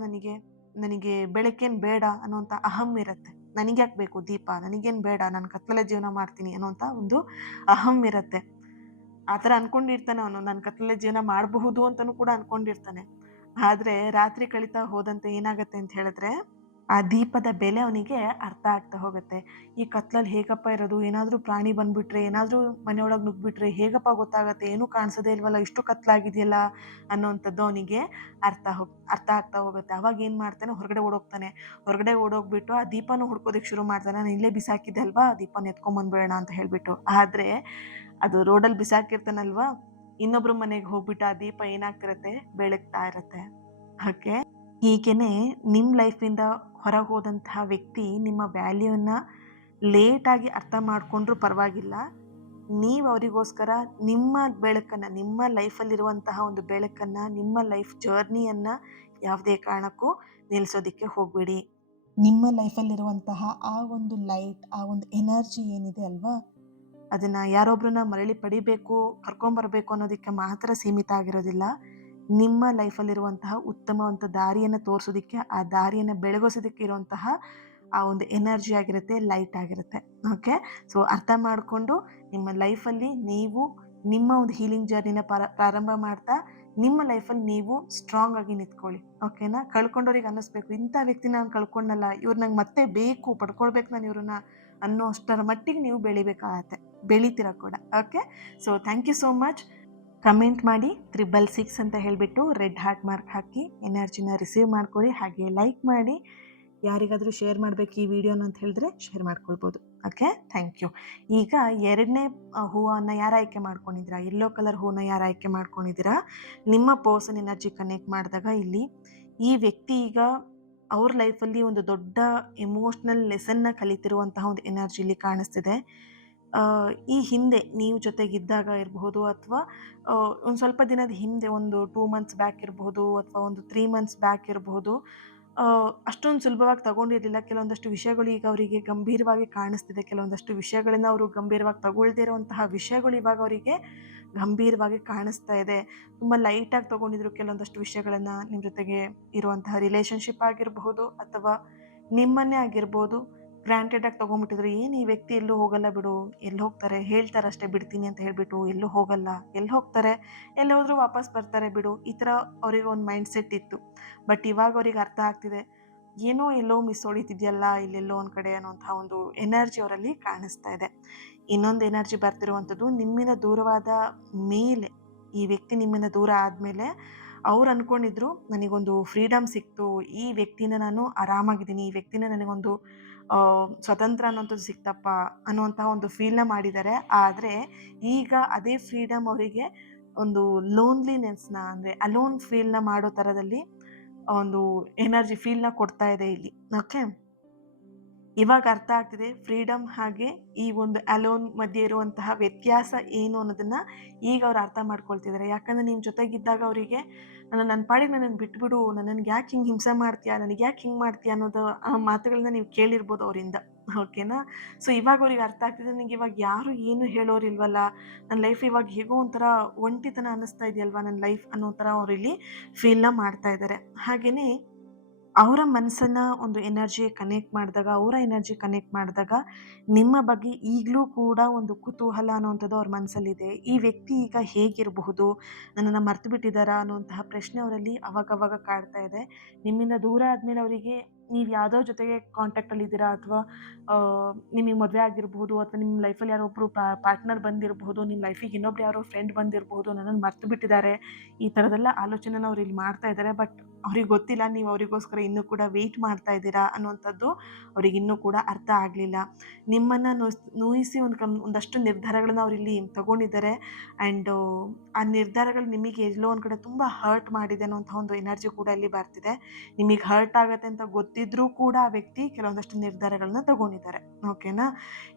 ನನಗೆ ಬೆಳಕೇನು ಬೇಡ ಅನ್ನೋಂಥ ಅಹಂ ಇರುತ್ತೆ. ನನಗ್ಯಾಕೆ ಬೇಕು ದೀಪ, ನನಗೇನು ಬೇಡ, ನಾನು ಕತ್ತಲಲ್ಲೇ ಜೀವನ ಮಾಡ್ತೀನಿ ಅನ್ನೋಂಥ ಒಂದು ಅಹಂ ಇರುತ್ತೆ. ಆ ಥರ ಅಂದ್ಕೊಂಡಿರ್ತಾನೆ ಅವನು, ನಾನು ಕತ್ತಲಲ್ಲೇ ಜೀವನ ಮಾಡಬಹುದು ಅಂತಲೂ ಕೂಡ ಅಂದ್ಕೊಂಡಿರ್ತಾನೆ. ಆದರೆ ರಾತ್ರಿ ಕಳೀತಾ ಹೋದಂತೆ ಏನಾಗುತ್ತೆ ಅಂತ ಹೇಳಿದ್ರೆ, ಆ ದೀಪದ ಬೆಲೆ ಅವನಿಗೆ ಅರ್ಥ ಆಗ್ತಾ ಹೋಗುತ್ತೆ. ಈ ಕತ್ಲಲ್ಲಿ ಹೇಗಪ್ಪ ಇರೋದು, ಏನಾದರೂ ಪ್ರಾಣಿ ಬಂದುಬಿಟ್ರೆ, ಏನಾದರೂ ಮನೆಯೊಳಗೆ ನುಗ್ಗಿಬಿಟ್ರೆ ಹೇಗಪ್ಪ ಗೊತ್ತಾಗುತ್ತೆ, ಏನೂ ಕಾಣಿಸೋದೇ ಇಲ್ವಲ್ಲ, ಇಷ್ಟು ಕತ್ಲಾಗಿದೆಯಲ್ಲ ಅನ್ನೋವಂಥದ್ದು ಅವನಿಗೆ ಅರ್ಥ ಆಗ್ತಾ ಹೋಗುತ್ತೆ. ಅವಾಗ ಏನು ಮಾಡ್ತಾನೆ, ಹೊರಗಡೆ ಓಡೋಗ್ತಾನೆ. ಹೊರಗಡೆ ಓಡೋಗ್ಬಿಟ್ಟು ಆ ದೀಪನೂ ಹುಡ್ಕೋದಕ್ಕೆ ಶುರು ಮಾಡ್ತಾನೆ. ನಾನು ಇಲ್ಲೇ ಬಿಸಾಕಿದ್ದೆ ಅಲ್ವಾ, ದೀಪನ ಎತ್ಕೊಂಬಂದ್ಬೇಡ ಅಂತ ಹೇಳಿಬಿಟ್ಟು. ಆದರೆ ಅದು ರೋಡಲ್ಲಿ ಬಿಸಾಕಿರ್ತಾನಲ್ವಾ, ಇನ್ನೊಬ್ರ ಮನೆಗೆ ಹೋಗ್ಬಿಟ್ಟು ಆ ದೀಪ ಏನಾಗ್ತಿರತ್ತೆ, ಬೆಳಗ್ತಾ ಇರತ್ತೆ. ಓಕೆ? ಹೀಗೇನೆ ನಿಮ್ಮ ಲೈಫಿಂದ ಹೊರಗೆ ಹೋದಂತಹ ವ್ಯಕ್ತಿ ನಿಮ್ಮ ವ್ಯಾಲ್ಯೂನ ಲೇಟಾಗಿ ಅರ್ಥ ಮಾಡಿಕೊಂಡ್ರೂ ಪರವಾಗಿಲ್ಲ. ನೀವು ಅವರಿಗೋಸ್ಕರ ನಿಮ್ಮ ಬೆಳಕನ್ನು, ನಿಮ್ಮ ಲೈಫಲ್ಲಿರುವಂತಹ ಒಂದು ಬೆಳಕನ್ನು, ನಿಮ್ಮ ಲೈಫ್ ಜರ್ನಿಯನ್ನು ಯಾವುದೇ ಕಾರಣಕ್ಕೂ ನಿಲ್ಲಿಸೋದಕ್ಕೆ ಹೋಗಬೇಡಿ. ನಿಮ್ಮ ಲೈಫಲ್ಲಿರುವಂತಹ ಆ ಒಂದು ಲೈಟ್, ಆ ಒಂದು ಎನರ್ಜಿ ಏನಿದೆ ಅಲ್ವಾ, ಅದನ್ನು ಯಾರೊಬ್ಬರನ್ನ ಮರಳಿ ಪಡಿಬೇಕು, ಕರ್ಕೊಂಬರ್ಬೇಕು ಅನ್ನೋದಕ್ಕೆ ಮಾತ್ರ ಸೀಮಿತ ಆಗಿರೋದಿಲ್ಲ. ನಿಮ್ಮ ಲೈಫಲ್ಲಿರುವಂತಹ ಉತ್ತಮವಂತ ದಾರಿಯನ್ನು ತೋರಿಸೋದಕ್ಕೆ, ಆ ದಾರಿಯನ್ನು ಬೆಳಗೋಸೋದಕ್ಕೆ ಇರುವಂತಹ ಆ ಒಂದು ಎನರ್ಜಿ ಆಗಿರುತ್ತೆ, ಲೈಟ್ ಆಗಿರುತ್ತೆ. ಓಕೆ? ಸೊ ಅರ್ಥ ಮಾಡಿಕೊಂಡು ನಿಮ್ಮ ಲೈಫಲ್ಲಿ ನೀವು ನಿಮ್ಮ ಒಂದು ಹೀಲಿಂಗ್ ಜರ್ನಿನ ಪ್ರಾರಂಭ ಮಾಡ್ತಾ ನಿಮ್ಮ ಲೈಫಲ್ಲಿ ನೀವು ಸ್ಟ್ರಾಂಗ್ ಆಗಿ ನಿಂತ್ಕೊಳ್ಳಿ. ಓಕೆನಾ? ಕಳ್ಕೊಂಡವ್ರಿಗೆ ಅನ್ನಿಸ್ಬೇಕು, ಇಂಥ ವ್ಯಕ್ತಿ ನಾನು ಕಳ್ಕೊಂಡಲ್ಲ, ಇವ್ರು ನಂಗೆ ಮತ್ತೆ ಬೇಕು, ಪಡ್ಕೊಳ್ಬೇಕು ನಾನು ಇವ್ರನ್ನ ಅನ್ನೋ ಅಷ್ಟರ ಮಟ್ಟಿಗೆ ನೀವು ಬೆಳಿಬೇಕಾಗತ್ತೆ, ಬೆಳಿತೀರ ಕೂಡ. Okay? So thank you so much. Comment ಮಾಡಿ 666 ಅಂತ ಹೇಳಿಬಿಟ್ಟು ರೆಡ್ ಹಾರ್ಟ್ ಮಾರ್ಕ್ ಹಾಕಿ ಎನರ್ಜಿನ ರಿಸೀವ್ ಮಾಡ್ಕೊಳ್ಳಿ. ಹಾಗೆ ಲೈಕ್ ಮಾಡಿ, ಯಾರಿಗಾದರೂ ಶೇರ್ ಮಾಡಬೇಕು ಈ ವಿಡಿಯೋನ ಅಂತ ಹೇಳಿದ್ರೆ ಶೇರ್ ಮಾಡ್ಕೊಳ್ಬೋದು. ಓಕೆ? Thank you. ಈಗ ಎರಡನೇ ಹೂವನ್ನು ಯಾರು ಆಯ್ಕೆ ಮಾಡ್ಕೊಂಡಿದ್ದೀರಾ, ಯೆಲ್ಲೋ ಕಲರ್ ಹೂವನ್ನ ಯಾರು ಆಯ್ಕೆ ಮಾಡ್ಕೊಂಡಿದ್ದೀರಾ, ನಿಮ್ಮ ಪರ್ಸನ್ ಎನರ್ಜಿ ಕನೆಕ್ಟ್ ಮಾಡಿದಾಗ ಇಲ್ಲಿ ಈ ವ್ಯಕ್ತಿ ಈಗ ಅವ್ರ ಲೈಫಲ್ಲಿ ಒಂದು ದೊಡ್ಡ ಎಮೋಷ್ನಲ್ ಲೆಸನ್ನ ಕಲಿತಿರುವಂತಹ ಒಂದು ಎನರ್ಜಿ ಇಲ್ಲಿ ಕಾಣಿಸ್ತಿದೆ. ಈ ಹಿಂದೆ ನೀವು ಜೊತೆಗಿದ್ದಾಗ ಇರಬಹುದು, ಅಥವಾ ಒಂದು ಸ್ವಲ್ಪ ದಿನದ ಹಿಂದೆ, ಒಂದು 2 ಮಂತ್ಸ್ ಬ್ಯಾಕ್ ಇರಬಹುದು, ಅಥವಾ ಒಂದು 3 ಮಂತ್ಸ್ ಬ್ಯಾಕ್ ಇರಬಹುದು, ಅಷ್ಟೊಂದು ಸುಲಭವಾಗಿ ತಗೊಂಡಿರಲಿಲ್ಲ. ಕೆಲವೊಂದಷ್ಟು ವಿಷಯಗಳು ಈಗ ಅವರಿಗೆ ಗಂಭೀರವಾಗಿ ಕಾಣಿಸ್ತಿದೆ. ಕೆಲವೊಂದಷ್ಟು ವಿಷಯಗಳನ್ನು ಅವರು ಗಂಭೀರವಾಗಿ ತಗೊಳ್ದೇ ಇರುವಂತಹ ವಿಷಯಗಳು ಇವಾಗ ಅವರಿಗೆ ಗಂಭೀರವಾಗಿ ಕಾಣಿಸ್ತಾ ಇದೆ. ತುಂಬ ಲೈಟಾಗಿ ತೊಗೊಂಡಿದ್ರು ಕೆಲವೊಂದಷ್ಟು ವಿಷಯಗಳನ್ನು. ನಿಮ್ಮ ಜೊತೆಗೆ ಇರುವಂತಹ ರಿಲೇಷನ್ಶಿಪ್ ಆಗಿರಬಹುದು, ಅಥವಾ ನಿಮ್ಮನ್ನೇ ಆಗಿರ್ಬೋದು, ಗ್ರಾಂಟೆಡಾಗಿ ತೊಗೊಂಡ್ಬಿಟ್ಟಿದ್ರು. ಏನು ಈ ವ್ಯಕ್ತಿ ಎಲ್ಲೂ ಹೋಗಲ್ಲ ಬಿಡು, ಎಲ್ಲಿ ಹೋಗ್ತಾರೆ, ಹೇಳ್ತಾರೆ ಅಷ್ಟೇ ಬಿಡ್ತೀನಿ ಅಂತ ಹೇಳಿಬಿಟ್ಟು, ಎಲ್ಲೂ ಹೋಗಲ್ಲ, ಎಲ್ಲಿ ಹೋಗ್ತಾರೆ, ಎಲ್ಲಿ ಹೋದರೂ ವಾಪಸ್ ಬರ್ತಾರೆ ಬಿಡು, ಈ ಥರ ಅವರಿಗೆ ಒಂದು ಮೈಂಡ್ ಸೆಟ್ ಇತ್ತು. ಬಟ್ ಇವಾಗ ಅವ್ರಿಗೆ ಅರ್ಥ ಆಗ್ತಿದೆ, ಏನೋ ಎಲ್ಲೋ ಮಿಸ್ ಹೊಡಿತಿದೆಯಲ್ಲ ಇಲ್ಲೆಲ್ಲೋ ಒಂದು ಕಡೆ ಅನ್ನೋಂಥ ಒಂದು ಎನರ್ಜಿ ಅವರಲ್ಲಿ ಕಾಣಿಸ್ತಾ ಇದೆ. ಇನ್ನೊಂದು ಎನರ್ಜಿ ಬರ್ತಿರುವಂಥದ್ದು, ನಿಮ್ಮಿಂದ ದೂರವಾದ ಮೇಲೆ, ಈ ವ್ಯಕ್ತಿ ನಿಮ್ಮಿಂದ ದೂರ ಆದಮೇಲೆ ಅವ್ರು ಅಂದ್ಕೊಂಡಿದ್ರು, ನನಗೊಂದು ಫ್ರೀಡಮ್ ಸಿಕ್ತು, ಈ ವ್ಯಕ್ತಿನ ನಾನು ಆರಾಮಾಗಿದ್ದೀನಿ, ಈ ವ್ಯಕ್ತಿನ ನನಗೊಂದು ಸ್ವತಂತ್ರ ಅನ್ನೋಂಥದ್ದು ಸಿಕ್ತಪ್ಪ ಅನ್ನುವಂತಹ ಒಂದು ಫೀಲ್ನ ಮಾಡಿದ್ದಾರೆ. ಆದರೆ ಈಗ ಅದೇ ಫ್ರೀಡಮ್ ಅವರಿಗೆ ಒಂದು ಲೋನ್ಲಿನೆಸ್ನ, ಅಂದರೆ ಅಲೋನ್ ಫೀಲ್ನ ಮಾಡೋ ಥರದಲ್ಲಿ ಒಂದು ಎನರ್ಜಿ ಫೀಲ್ನ ಕೊಡ್ತಾ ಇದೆ ಇಲ್ಲಿ. ಓಕೆ? ಇವಾಗ ಅರ್ಥ ಆಗ್ತಿದೆ ಫ್ರೀಡಮ್ ಹಾಗೆ ಈ ಒಂದು ಅಲೋನ್ ಮಧ್ಯೆ ಇರುವಂತಹ ವ್ಯತ್ಯಾಸ ಏನು ಅನ್ನೋದನ್ನು ಈಗ ಅವ್ರು ಅರ್ಥ ಮಾಡ್ಕೊಳ್ತಿದ್ದಾರೆ. ಯಾಕಂದರೆ ನಿಮ್ಮ ಜೊತೆಗಿದ್ದಾಗ ಅವರಿಗೆ, ನನ್ನ ಪಾಡಿಗೆ ನನ್ನನ್ನು ಬಿಟ್ಬಿಡು, ನನ್ನನ್ನು ಯಾಕೆ ಹಿಂಗೆ ಹಿಂಸೆ ಮಾಡ್ತೀಯಾ, ನನಗೆ ಯಾಕೆ ಹಿಂಗೆ ಮಾಡ್ತೀಯಾ ಅನ್ನೋದು ಆ ಮಾತುಗಳನ್ನ ನೀವು ಕೇಳಿರ್ಬೋದು ಅವರಿಂದ. ಓಕೆನಾ? ಸೊ ಇವಾಗ ಅವ್ರಿಗೆ ಅರ್ಥ ಆಗ್ತಿದೆ, ನನಗೆ ಇವಾಗ ಯಾರು ಏನು ಹೇಳೋರಿಲ್ವಲ್ಲ, ನನ್ನ ಲೈಫ್ ಇವಾಗ ಹೇಗೋ ಒಂಥರ ಒಂಟಿತನ ಅನ್ನಿಸ್ತಾ ಇದೆಯಲ್ವಾ ನನ್ನ ಲೈಫ್ ಅನ್ನೋ ಥರ ಅವರಿಲ್ಲಿ ಫೀಲ್ನ ಮಾಡ್ತಾ ಇದ್ದಾರೆ. ಹಾಗೆಯೇ ಅವರ ಮನಸ್ಸನ್ನ ಒಂದು ಎನರ್ಜಿಗೆ ಕನೆಕ್ಟ್ ಮಾಡಿದಾಗ, ಅವರ ಎನರ್ಜಿ ಕನೆಕ್ಟ್ ಮಾಡಿದಾಗ, ನಿಮ್ಮ ಬಗ್ಗೆ ಈಗಲೂ ಕೂಡ ಒಂದು ಕುತೂಹಲ ಅನ್ನುವಂಥದ್ದು ಅವ್ರ ಮನಸ್ಸಲ್ಲಿದೆ. ಈ ವ್ಯಕ್ತಿ ಈಗ ಹೇಗಿರಬಹುದು? ನನ್ನನ್ನು ಮರ್ತು ಬಿಟ್ಟಿದ್ದಾರಾ? ಅನ್ನುವಂತಹ ಪ್ರಶ್ನೆ ಅವರಲ್ಲಿ ಅವಾಗವಾಗ ಕಾಡ್ತಾ ಇದೆ. ನಿಮ್ಮಿಂದ ದೂರ ಆದಮೇಲೆ ಅವರಿಗೆ ನೀವು ಯಾವ್ದೋ ಜೊತೆಗೆ ಕಾಂಟ್ಯಾಕ್ಟಲ್ಲಿದ್ದೀರಾ, ಅಥವಾ ನಿಮಗೆ ಮದುವೆ ಆಗಿರಬಹುದು, ಅಥವಾ ನಿಮ್ಮ ಲೈಫಲ್ಲಿ ಯಾರೋ ಒಬ್ಬರು ಪಾರ್ಟ್ನರ್ ಬಂದಿರಬಹುದು, ನಿಮ್ಮ ಲೈಫಿಗೆ ಇನ್ನೊಬ್ರು ಯಾರೋ ಫ್ರೆಂಡ್ ಬಂದಿರಬಹುದು, ನನ್ನನ್ನು ಮರ್ತು ಬಿಟ್ಟಿದ್ದಾರೆ. ಈ ಥರದ್ದೆಲ್ಲ ಆಲೋಚನೆನ ಅವ್ರು ಇಲ್ಲಿ ಮಾಡ್ತಾ ಇದ್ದಾರೆ. ಬಟ್ ಅವ್ರಿಗೆ ಗೊತ್ತಿಲ್ಲ ನೀವು ಅವರಿಗೋಸ್ಕರ ಇನ್ನೂ ಕೂಡ ವೆಯ್ಟ್ ಮಾಡ್ತಾ ಇದ್ದೀರಾ ಅನ್ನುವಂಥದ್ದು ಅವ್ರಿಗಿನ್ನೂ ಕೂಡ ಅರ್ಥ ಆಗಲಿಲ್ಲ. ನಿಮ್ಮನ್ನು ನೋಯಿಸಿ ಒಂದಷ್ಟು ನಿರ್ಧಾರಗಳನ್ನ ಅವರಿಲ್ಲಿ ತಗೊಂಡಿದ್ದಾರೆ. ಆ್ಯಂಡ್ ಆ ನಿರ್ಧಾರಗಳು ನಿಮಗೆ ಎಲ್ಲೋ ಒಂದು ಕಡೆ ತುಂಬ ಹರ್ಟ್ ಮಾಡಿದೆ ಅನ್ನೋಂಥ ಒಂದು ಎನರ್ಜಿ ಕೂಡ ಇಲ್ಲಿ ಬರ್ತಿದೆ. ನಿಮಗೆ ಹರ್ಟ್ ಆಗುತ್ತೆ ಅಂತ ಗೊತ್ತಿದ್ರೂ ಕೂಡ ಆ ವ್ಯಕ್ತಿ ಕೆಲವೊಂದಷ್ಟು ನಿರ್ಧಾರಗಳನ್ನ ತಗೊಂಡಿದ್ದಾರೆ. ಓಕೆನಾ?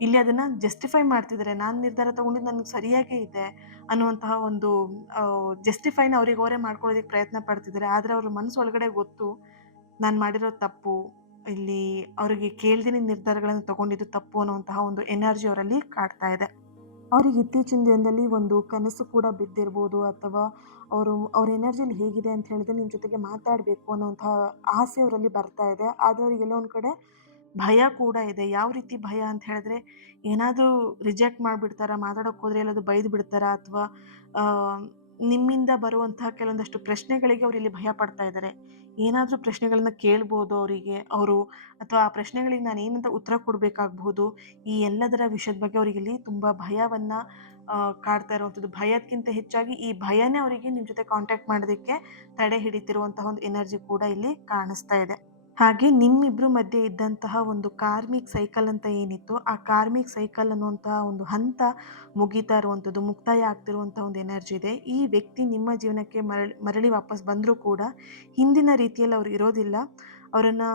ಇಲ್ಲಿ ಅದನ್ನು ಜಸ್ಟಿಫೈ ಮಾಡ್ತಿದ್ದಾರೆ. ನಾನು ನಿರ್ಧಾರ ತಗೊಂಡಿದ್ದು ನನಗೆ ಸರಿಯಾಗೇ ಇದೆ ಅನ್ನುವಂತಹ ಒಂದು ಜಸ್ಟಿಫೈನ ಅವ್ರಿಗೆ ಅವರೇ ಮಾಡ್ಕೊಳ್ಳೋದಕ್ಕೆ ಪ್ರಯತ್ನ ಪಡ್ತಿದ್ದಾರೆ. ಆದರೆ ಅವ್ರ ಮನಸ್ಸೊಳಗಡೆ ಗೊತ್ತು, ನಾನು ಮಾಡಿರೋ ತಪ್ಪು, ಇಲ್ಲಿ ಅವರಿಗೆ ಕೇಳ್ದೇನೆ ನಿರ್ಧಾರಗಳನ್ನು ತಗೊಂಡಿದ್ದು ತಪ್ಪು ಅನ್ನುವಂತಹ ಒಂದು ಎನರ್ಜಿ ಅವರಲ್ಲಿ ಕಾಡ್ತಾ ಇದೆ. ಅವ್ರಿಗೆ ಇತ್ತೀಚಿನ ದಿನದಲ್ಲಿ ಒಂದು ಕನಸು ಕೂಡ ಬಿದ್ದಿರ್ಬೋದು, ಅಥವಾ ಅವ್ರ ಎನರ್ಜಿಲಿ ಹೇಗಿದೆ ಅಂತ ಹೇಳಿದ್ರೆ ನಿಮ್ಮ ಜೊತೆಗೆ ಮಾತಾಡಬೇಕು ಅನ್ನೋಂತಹ ಆಸೆ ಅವರಲ್ಲಿ ಬರ್ತಾ ಇದೆ. ಆದರೆ ಅವರಿಗೆಲ್ಲೋ ಒಂದು ಕಡೆ ಭಯ ಕೂಡ ಇದೆ. ಯಾವ ರೀತಿ ಭಯ ಅಂತ ಹೇಳಿದ್ರೆ, ಏನಾದರೂ ರಿಜೆಕ್ಟ್ ಮಾಡಿಬಿಡ್ತಾರಾ? ಮಾತಾಡೋಕ್ಕೆ ಹೋದರೆ ಎಲ್ಲಾದರೂ ಬೈದು ಬಿಡ್ತಾರಾ? ಅಥವಾ ನಿಮ್ಮಿಂದ ಬರುವಂತಹ ಕೆಲವೊಂದಷ್ಟು ಪ್ರಶ್ನೆಗಳಿಗೆ ಅವರಿಲ್ಲಿ ಭಯ ಪಡ್ತಾ ಇದ್ದಾರೆ. ಏನಾದರೂ ಪ್ರಶ್ನೆಗಳನ್ನ ಕೇಳ್ಬೋದು ಅವರಿಗೆ ಅವರು, ಅಥವಾ ಆ ಪ್ರಶ್ನೆಗಳಿಗೆ ನಾನು ಏನಂತ ಉತ್ತರ ಕೊಡಬೇಕಾಗಬಹುದು. ಈ ಎಲ್ಲದರ ವಿಷಯದ ಬಗ್ಗೆ ಅವರಿಗಿಲ್ಲಿ ತುಂಬ ಭಯವನ್ನು ಕಾಡ್ತಾ ಇರುವಂಥದ್ದು. ಭಯಕ್ಕಿಂತ ಹೆಚ್ಚಾಗಿ ಈ ಭಯನೇ ಅವರಿಗೆ ನಿಮ್ಮ ಜೊತೆ ಕಾಂಟ್ಯಾಕ್ಟ್ ಮಾಡೋದಕ್ಕೆ ತಡೆ ಹಿಡಿತಿರುವಂತಹ ಒಂದು ಎನರ್ಜಿ ಕೂಡ ಇಲ್ಲಿ ಕಾಣಿಸ್ತಾ ಇದೆ. ಹಾಗೆ ನಿಮ್ಮಿಬ್ಬರ ಮಧ್ಯೆ ಇದ್ದಂತಹ ಒಂದು ಕಾರ್ಮಿಕ್ ಸೈಕಲ್ ಅಂತ ಏನಿತ್ತು, ಆ ಕಾರ್ಮಿಕ್ ಸೈಕಲ್ ಅನ್ನುವಂತಹ ಒಂದು ಹಂತ ಮುಗೀತಾ ಇರುವಂಥದ್ದು, ಮುಕ್ತಾಯ ಆಗ್ತಿರುವಂಥ ಒಂದು ಎನರ್ಜಿ ಇದೆ. ಈ ವ್ಯಕ್ತಿ ನಿಮ್ಮ ಜೀವನಕ್ಕೆ ಮರಳಿ ವಾಪಸ್ ಬಂದರೂ ಕೂಡ ಹಿಂದಿನ ರೀತಿಯಲ್ಲಿ ಅವ್ರು ಇರೋದಿಲ್ಲ. ಅವರನ್ನು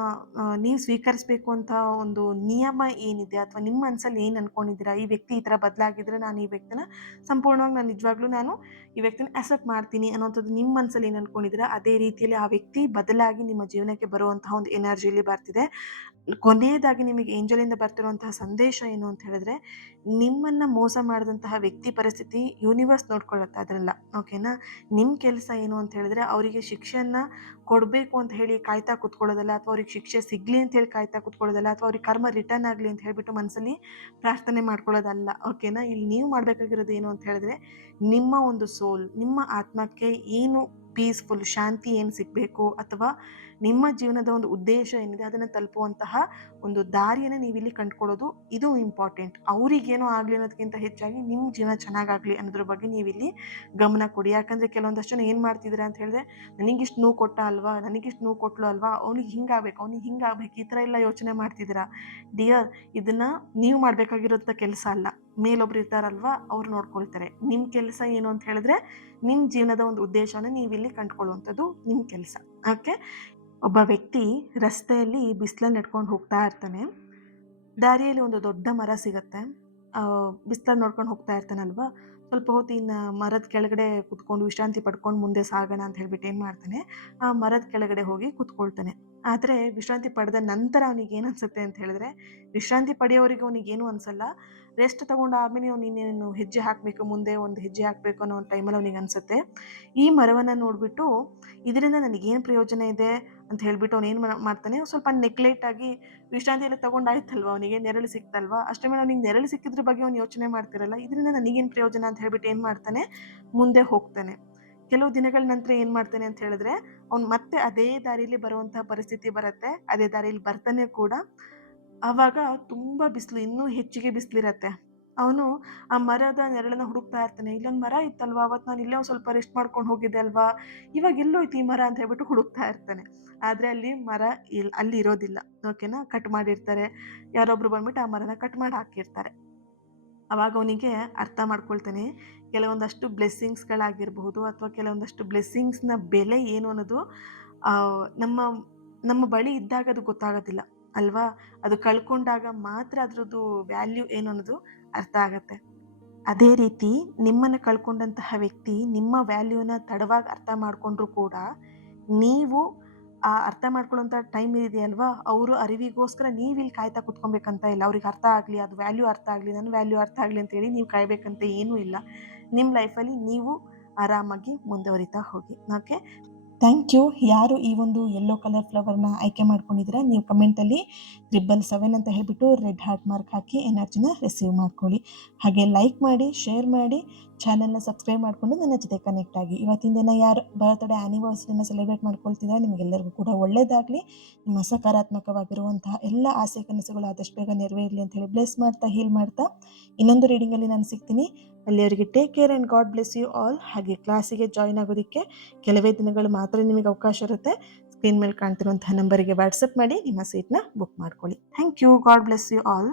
ನೀವು ಸ್ವೀಕರಿಸಬೇಕು ಅಂತ ಒಂದು ನಿಯಮ ಏನಿದೆ, ಅಥವಾ ನಿಮ್ಮ ಮನಸ್ಸಲ್ಲಿ ಏನು ಅಂದ್ಕೊಂಡಿದ್ದೀರಾ, ಈ ವ್ಯಕ್ತಿ ಈ ಥರ ಬದಲಾಗಿದ್ದರೆ ನಾನು ಈ ವ್ಯಕ್ತಿನ ಸಂಪೂರ್ಣವಾಗಿ ನಿಜವಾಗ್ಲೂ ಈ ವ್ಯಕ್ತಿನ ಅಕ್ಸೆಪ್ಟ್ ಮಾಡ್ತೀನಿ ಅನ್ನೋಂಥದ್ದು ನಿಮ್ಮ ಮನಸ್ಸಲ್ಲಿ ಏನು ಅಂದ್ಕೊಂಡಿದ್ದೀರಾ, ಅದೇ ರೀತಿಯಲ್ಲಿ ಆ ವ್ಯಕ್ತಿ ಬದಲಾಗಿ ನಿಮ್ಮ ಜೀವನಕ್ಕೆ ಬರುವಂತಹ ಒಂದು ಎನರ್ಜಿಲಿ ಬರ್ತಿದೆ. ಕೊನೆಯದಾಗಿ ನಿಮಗೆ ಏಂಜಲಿಂದ ಬರ್ತಿರುವಂತಹ ಸಂದೇಶ ಏನು ಅಂತ ಹೇಳಿದ್ರೆ, ನಿಮ್ಮನ್ನು ಮೋಸ ಮಾಡಿದಂತಹ ವ್ಯಕ್ತಿ ಪರಿಸ್ಥಿತಿ ಯೂನಿವರ್ಸ್ ನೋಡ್ಕೊಳ್ಳುತ್ತೆ ಅದರಲ್ಲ. ಓಕೆನಾ? ನಿಮ್ಮ ಕೆಲಸ ಏನು ಅಂತ ಹೇಳಿದ್ರೆ, ಅವರಿಗೆ ಶಿಕ್ಷೆಯನ್ನು ಕೊಡಬೇಕು ಅಂತ ಹೇಳಿ ಕಾಯ್ತಾ ಕೂತ್ಕೊಳ್ಳೋದಲ್ಲ, ಅಥವಾ ಅವ್ರಿಗೆ ಶಿಕ್ಷೆ ಸಿಗಲಿ ಅಂತ ಹೇಳಿ ಕಾಯ್ತಾ ಕೂತ್ಕೊಳ್ಳೋದಲ್ಲ, ಅಥವಾ ಅವ್ರಿಗೆ ಕರ್ಮ ರಿಟರ್ನ್ ಆಗಲಿ ಅಂತ ಹೇಳಿಬಿಟ್ಟು ಮನಸ್ಸಲ್ಲಿ ಪ್ರಾರ್ಥನೆ ಮಾಡ್ಕೊಳ್ಳೋದಲ್ಲ. ಓಕೆನಾ? ಇಲ್ಲಿ ನೀವು ಮಾಡಬೇಕಾಗಿರೋದು ಏನು ಅಂತ ಹೇಳಿದ್ರೆ, ನಿಮ್ಮ ಒಂದು ಸೋಲ್, ನಿಮ್ಮ ಆತ್ಮಕ್ಕೆ ಏನು ಪೀಸ್ಫುಲ್ ಶಾಂತಿ ಏನು ಸಿಗಬೇಕು, ಅಥವಾ ನಿಮ್ಮ ಜೀವನದ ಒಂದು ಉದ್ದೇಶ ಏನಿದೆ ಅದನ್ನು ತಲುಪುವಂತಹ ಒಂದು ದಾರಿಯನ್ನು ನೀವಿಲ್ಲಿ ಕಂಡುಕೊಳ್ಳೋದು, ಇದು ಇಂಪಾರ್ಟೆಂಟ್. ಅವರಿಗೇನೋ ಆಗಲಿ ಅನ್ನೋದಕ್ಕಿಂತ ಹೆಚ್ಚಾಗಿ ನಿಮ್ಮ ಜೀವನ ಚೆನ್ನಾಗಾಗಲಿ ಅನ್ನೋದ್ರ ಬಗ್ಗೆ ನೀವಿಲ್ಲಿ ಗಮನ ಕೊಡಿ. ಯಾಕಂದರೆ ಕೆಲವೊಂದಷ್ಟು ಜನ ಏನು ಮಾಡ್ತಿದ್ದೀರಾ ಅಂತ ಹೇಳಿದ್ರೆ, ನನಗಿಷ್ಟು ನೋವು ಕೊಟ್ಟ ಅಲ್ವಾ, ನನಗಿಷ್ಟು ನೋವು ಕೊಟ್ಟಳು ಅಲ್ವಾ, ಅವ್ನಿಗೆ ಹಿಂಗಾಗಬೇಕು, ಅವ್ನಿಗೆ ಹಿಂಗಾಗಬೇಕು, ಈ ಥರ ಎಲ್ಲ ಯೋಚನೆ ಮಾಡ್ತಿದ್ದೀರಾ. ಡಿಯರ್, ಇದನ್ನು ನೀವು ಮಾಡಬೇಕಾಗಿರೋಂಥ ಕೆಲಸ ಅಲ್ಲ. ಮೇಲೊಬ್ರು ಇರ್ತಾರಲ್ವಾ, ಅವ್ರು ನೋಡ್ಕೊಳ್ತಾರೆ. ನಿಮ್ಮ ಕೆಲಸ ಏನು ಅಂತ ಹೇಳಿದ್ರೆ, ನಿಮ್ಮ ಜೀವನದ ಒಂದು ಉದ್ದೇಶವನ್ನು ನೀವಿಲ್ಲಿ ಕಂಡುಕೊಳ್ಳುವಂಥದ್ದು ನಿಮ್ಮ ಕೆಲಸ. ಓಕೆ? ಒಬ್ಬ ವ್ಯಕ್ತಿ ರಸ್ತೆಯಲ್ಲಿ ಬಿಸಿಲಲ್ಲಿ ನಡ್ಕೊಂಡು ಹೋಗ್ತಾ ಇರ್ತಾನೆ. ದಾರಿಯಲ್ಲಿ ಒಂದು ದೊಡ್ಡ ಮರ ಸಿಗುತ್ತೆ. ಬಿಸಿಲಲ್ಲಿ ನೋಡ್ಕೊಂಡು ಹೋಗ್ತಾ ಇರ್ತಾನಲ್ವಾ, ಸ್ವಲ್ಪ ಹೊತ್ತು ಇನ್ನು ಮರದ ಕೆಳಗಡೆ ಕುತ್ಕೊಂಡು ವಿಶ್ರಾಂತಿ ಪಡ್ಕೊಂಡು ಮುಂದೆ ಸಾಗೋಣ ಅಂತ ಹೇಳ್ಬಿಟ್ಟು ಏನು ಮಾಡ್ತಾನೆ, ಆ ಮರದ ಕೆಳಗಡೆ ಹೋಗಿ ಕುತ್ಕೊಳ್ತಾನೆ. ಆದರೆ ವಿಶ್ರಾಂತಿ ಪಡೆದ ನಂತರ ಅವನಿಗೆ ಏನು ಅನಿಸುತ್ತೆ ಅಂತ ಹೇಳಿದ್ರೆ, ವಿಶ್ರಾಂತಿ ಪಡೆಯೋರಿಗೆ ಅವನಿಗೇನು ಅನಿಸಲ್ಲ. ರೆಸ್ಟ್ ತೊಗೊಂಡಾದ್ಮೇಲೆ ಅವ್ನು ಇನ್ನೇನು ಹೆಜ್ಜೆ ಹಾಕಬೇಕು, ಮುಂದೆ ಒಂದು ಹೆಜ್ಜೆ ಹಾಕಬೇಕು ಅನ್ನೋ ಒಂದು ಟೈಮಲ್ಲಿ ಅವನಿಗೆ ಅನಿಸುತ್ತೆ, ಈ ಮರವನ್ನು ನೋಡಿಬಿಟ್ಟು ಇದರಿಂದ ನನಗೇನು ಪ್ರಯೋಜನ ಇದೆ ಅಂತ ಹೇಳ್ಬಿಟ್ಟು ಅವ್ನು ಏನು ಮಾಡ್ತಾನೆ, ಸ್ವಲ್ಪ ನೆಗ್ಲೆಕ್ಟ್ ಆಗಿ ವಿಶ್ರಾಂತಿ ಎಲ್ಲ ತೊಗೊಂಡಾಯ್ತಲ್ವ, ಅವನಿಗೆ ನೆರಳು ಸಿಕ್ತಲ್ವಾ, ಅಷ್ಟೇ ಮೇಲೆ ಅವನಿಗೆ ನೆರಳು ಸಿಕ್ಕಿದ್ರ ಬಗ್ಗೆ ಅವ್ನು ಯೋಚನೆ ಮಾಡ್ತಿರಲ್ಲ, ಇದರಿಂದ ನನಗೇನು ಪ್ರಯೋಜನ ಅಂತ ಹೇಳ್ಬಿಟ್ಟು ಏನು ಮಾಡ್ತಾನೆ, ಮುಂದೆ ಹೋಗ್ತಾನೆ. ಕೆಲವು ದಿನಗಳ ನಂತರ ಏನು ಮಾಡ್ತಾನೆ ಅಂತ ಹೇಳಿದ್ರೆ, ಅವ್ನು ಮತ್ತೆ ಅದೇ ದಾರಿಯಲ್ಲಿ ಬರುವಂತಹ ಪರಿಸ್ಥಿತಿ ಬರುತ್ತೆ. ಅದೇ ದಾರಿಯಲ್ಲಿ ಬರ್ತಾನೆ ಕೂಡ. ಆವಾಗ ತುಂಬ ಬಿಸಿಲು, ಇನ್ನೂ ಹೆಚ್ಚಿಗೆ ಬಿಸಿಲಿರತ್ತೆ. ಅವನು ಆ ಮರದ ನೆರಳನ್ನ ಹುಡುಕ್ತಾ ಇರ್ತಾನೆ. ಇಲ್ಲೊಂದು ಮರ ಇತ್ತಲ್ವಾ, ಅವತ್ತು ನಾನು ಇಲ್ಲೇ ಒಂದು ಸ್ವಲ್ಪ ರೆಸ್ಟ್ ಮಾಡ್ಕೊಂಡು ಹೋಗಿದ್ದೆ ಅಲ್ವಾ, ಇವಾಗ ಎಲ್ಲೋಯ್ತು ಈ ಮರ ಅಂತ ಹೇಳ್ಬಿಟ್ಟು ಹುಡುಕ್ತಾ ಇರ್ತಾನೆ. ಆದರೆ ಅಲ್ಲಿ ಮರ ಅಲ್ಲಿ ಇರೋದಿಲ್ಲ. ಓಕೆನಾ? ಕಟ್ ಮಾಡಿರ್ತಾರೆ. ಯಾರೊಬ್ರು ಬಂದ್ಬಿಟ್ಟು ಆ ಮರನ ಕಟ್ ಮಾಡಿ ಹಾಕಿರ್ತಾರೆ. ಅವಾಗ ಅವನಿಗೆ ಅರ್ಥ ಮಾಡ್ಕೊಳ್ತಾನೆ, ಕೆಲವೊಂದಷ್ಟು ಬ್ಲೆಸ್ಸಿಂಗ್ಸ್ಗಳಾಗಿರಬಹುದು, ಅಥವಾ ಕೆಲವೊಂದಷ್ಟು ಬ್ಲೆಸ್ಸಿಂಗ್ಸ್ನ ಬೆಲೆ ಏನು ಅನ್ನೋದು ನಮ್ಮ ನಮ್ಮ ಬಳಿ ಇದ್ದಾಗ ಅದು ಗೊತ್ತಾಗೋದಿಲ್ಲ ಅಲ್ವಾ, ಅದು ಕಳ್ಕೊಂಡಾಗ ಮಾತ್ರ ಅದರದ್ದು ವ್ಯಾಲ್ಯೂ ಏನು ಅನ್ನೋದು ಅರ್ಥ ಆಗತ್ತೆ. ಅದೇ ರೀತಿ ನಿಮ್ಮನ್ನು ಕಳ್ಕೊಂಡಂತಹ ವ್ಯಕ್ತಿ ನಿಮ್ಮ ವ್ಯಾಲ್ಯೂನ ತಡವಾಗಿ ಅರ್ಥ ಮಾಡಿಕೊಂಡ್ರು ಕೂಡ, ನೀವು ಆ ಅರ್ಥ ಮಾಡ್ಕೊಳ್ಳೋಂಥ ಟೈಮ್ ಇದೆಯಲ್ವಾ, ಅವರು ಅರಿವಿಗೋಸ್ಕರ ನೀವಿಲ್ಲಿ ಕಾಯ್ತಾ ಕುತ್ಕೊಬೇಕಂತ ಇಲ್ಲ. ಅವ್ರಿಗೆ ಅರ್ಥ ಆಗಲಿ, ಅದು ವ್ಯಾಲ್ಯೂ ಅರ್ಥ ಆಗಲಿ, ನನ್ನ ವ್ಯಾಲ್ಯೂ ಅರ್ಥ ಆಗಲಿ ಅಂತೇಳಿ ನೀವು ಕಾಯಬೇಕಂತ ಏನೂ ಇಲ್ಲ. ನಿಮ್ಮ ಲೈಫಲ್ಲಿ ನೀವು ಆರಾಮಾಗಿ ಮುಂದುವರಿತಾ ಹೋಗಿ. ಓಕೆ? Thank you. ಯಾರು ಈ ಒಂದು ಯೆಲ್ಲೋ ಕಲರ್ ಫ್ಲವರ್ನ ಆಯ್ಕೆ ಮಾಡ್ಕೊಂಡಿದ್ದೀರಾ ನೀವು ಕಮೆಂಟಲ್ಲಿ 777 ಅಂತ ಹೇಳಿಬಿಟ್ಟು ರೆಡ್ ಹಾರ್ಟ್ ಮಾರ್ಕ್ ಹಾಕಿ ಎನರ್ಜಿನ ರಿಸೀವ್ ಮಾಡ್ಕೊಳ್ಳಿ. ಹಾಗೆ ಲೈಕ್ ಮಾಡಿ, ಶೇರ್ ಮಾಡಿ, ಚಾನಲ್ನ ಸಬ್ಸ್ಕ್ರೈಬ್ ಮಾಡಿಕೊಂಡು ನನ್ನ ಜೊತೆ ಕನೆಕ್ಟ್ ಆಗಿ. ಇವತ್ತಿನ ದಿನ ಯಾರು ಬರ್ತ್ಡೇ ಆ್ಯನಿವರ್ಸರಿನ ಸೆಲೆಬ್ರೇಟ್ ಮಾಡ್ಕೊಳ್ತಿದ್ದಾರೆ ನಿಮಗೆಲ್ಲರಿಗೂ ಕೂಡ ಒಳ್ಳೆಯದಾಗಲಿ. ನಿಮ್ಮ ಸಕಾರಾತ್ಮಕವಾಗಿರುವಂತಹ ಎಲ್ಲ ಆಸೆ ಕನಸುಗಳು ಆದಷ್ಟು ಬೇಗ ನೆರವೇರಲಿ ಅಂತ ಹೇಳಿ ಬ್ಲೆಸ್ ಮಾಡ್ತಾ, ಹೀಲ್ ಮಾಡ್ತಾ ಇನ್ನೊಂದು ರೀಡಿಂಗಲ್ಲಿ ನಾನು ಸಿಗ್ತೀನಿ. ಅಲ್ಲಿಯವರೆಗೆ take care and God bless you all. ಹಾಗೆ ಕ್ಲಾಸಿಗೆ ಜಾಯ್ನ್ ಆಗೋದಕ್ಕೆ ಕೆಲವೇ ದಿನಗಳು ಮಾತ್ರ ನಿಮಗೆ ಅವಕಾಶ ಇರುತ್ತೆ. ಸ್ಕ್ರೀನ್ ಮೇಲೆ ಕಾಣ್ತಿರುವಂತಹ ನಂಬರಿಗೆ ವಾಟ್ಸಪ್ ಮಾಡಿ ನಿಮ್ಮ ಸೀಟ್ನ ಬುಕ್ ಮಾಡ್ಕೊಳ್ಳಿ. Thank you. God bless you all.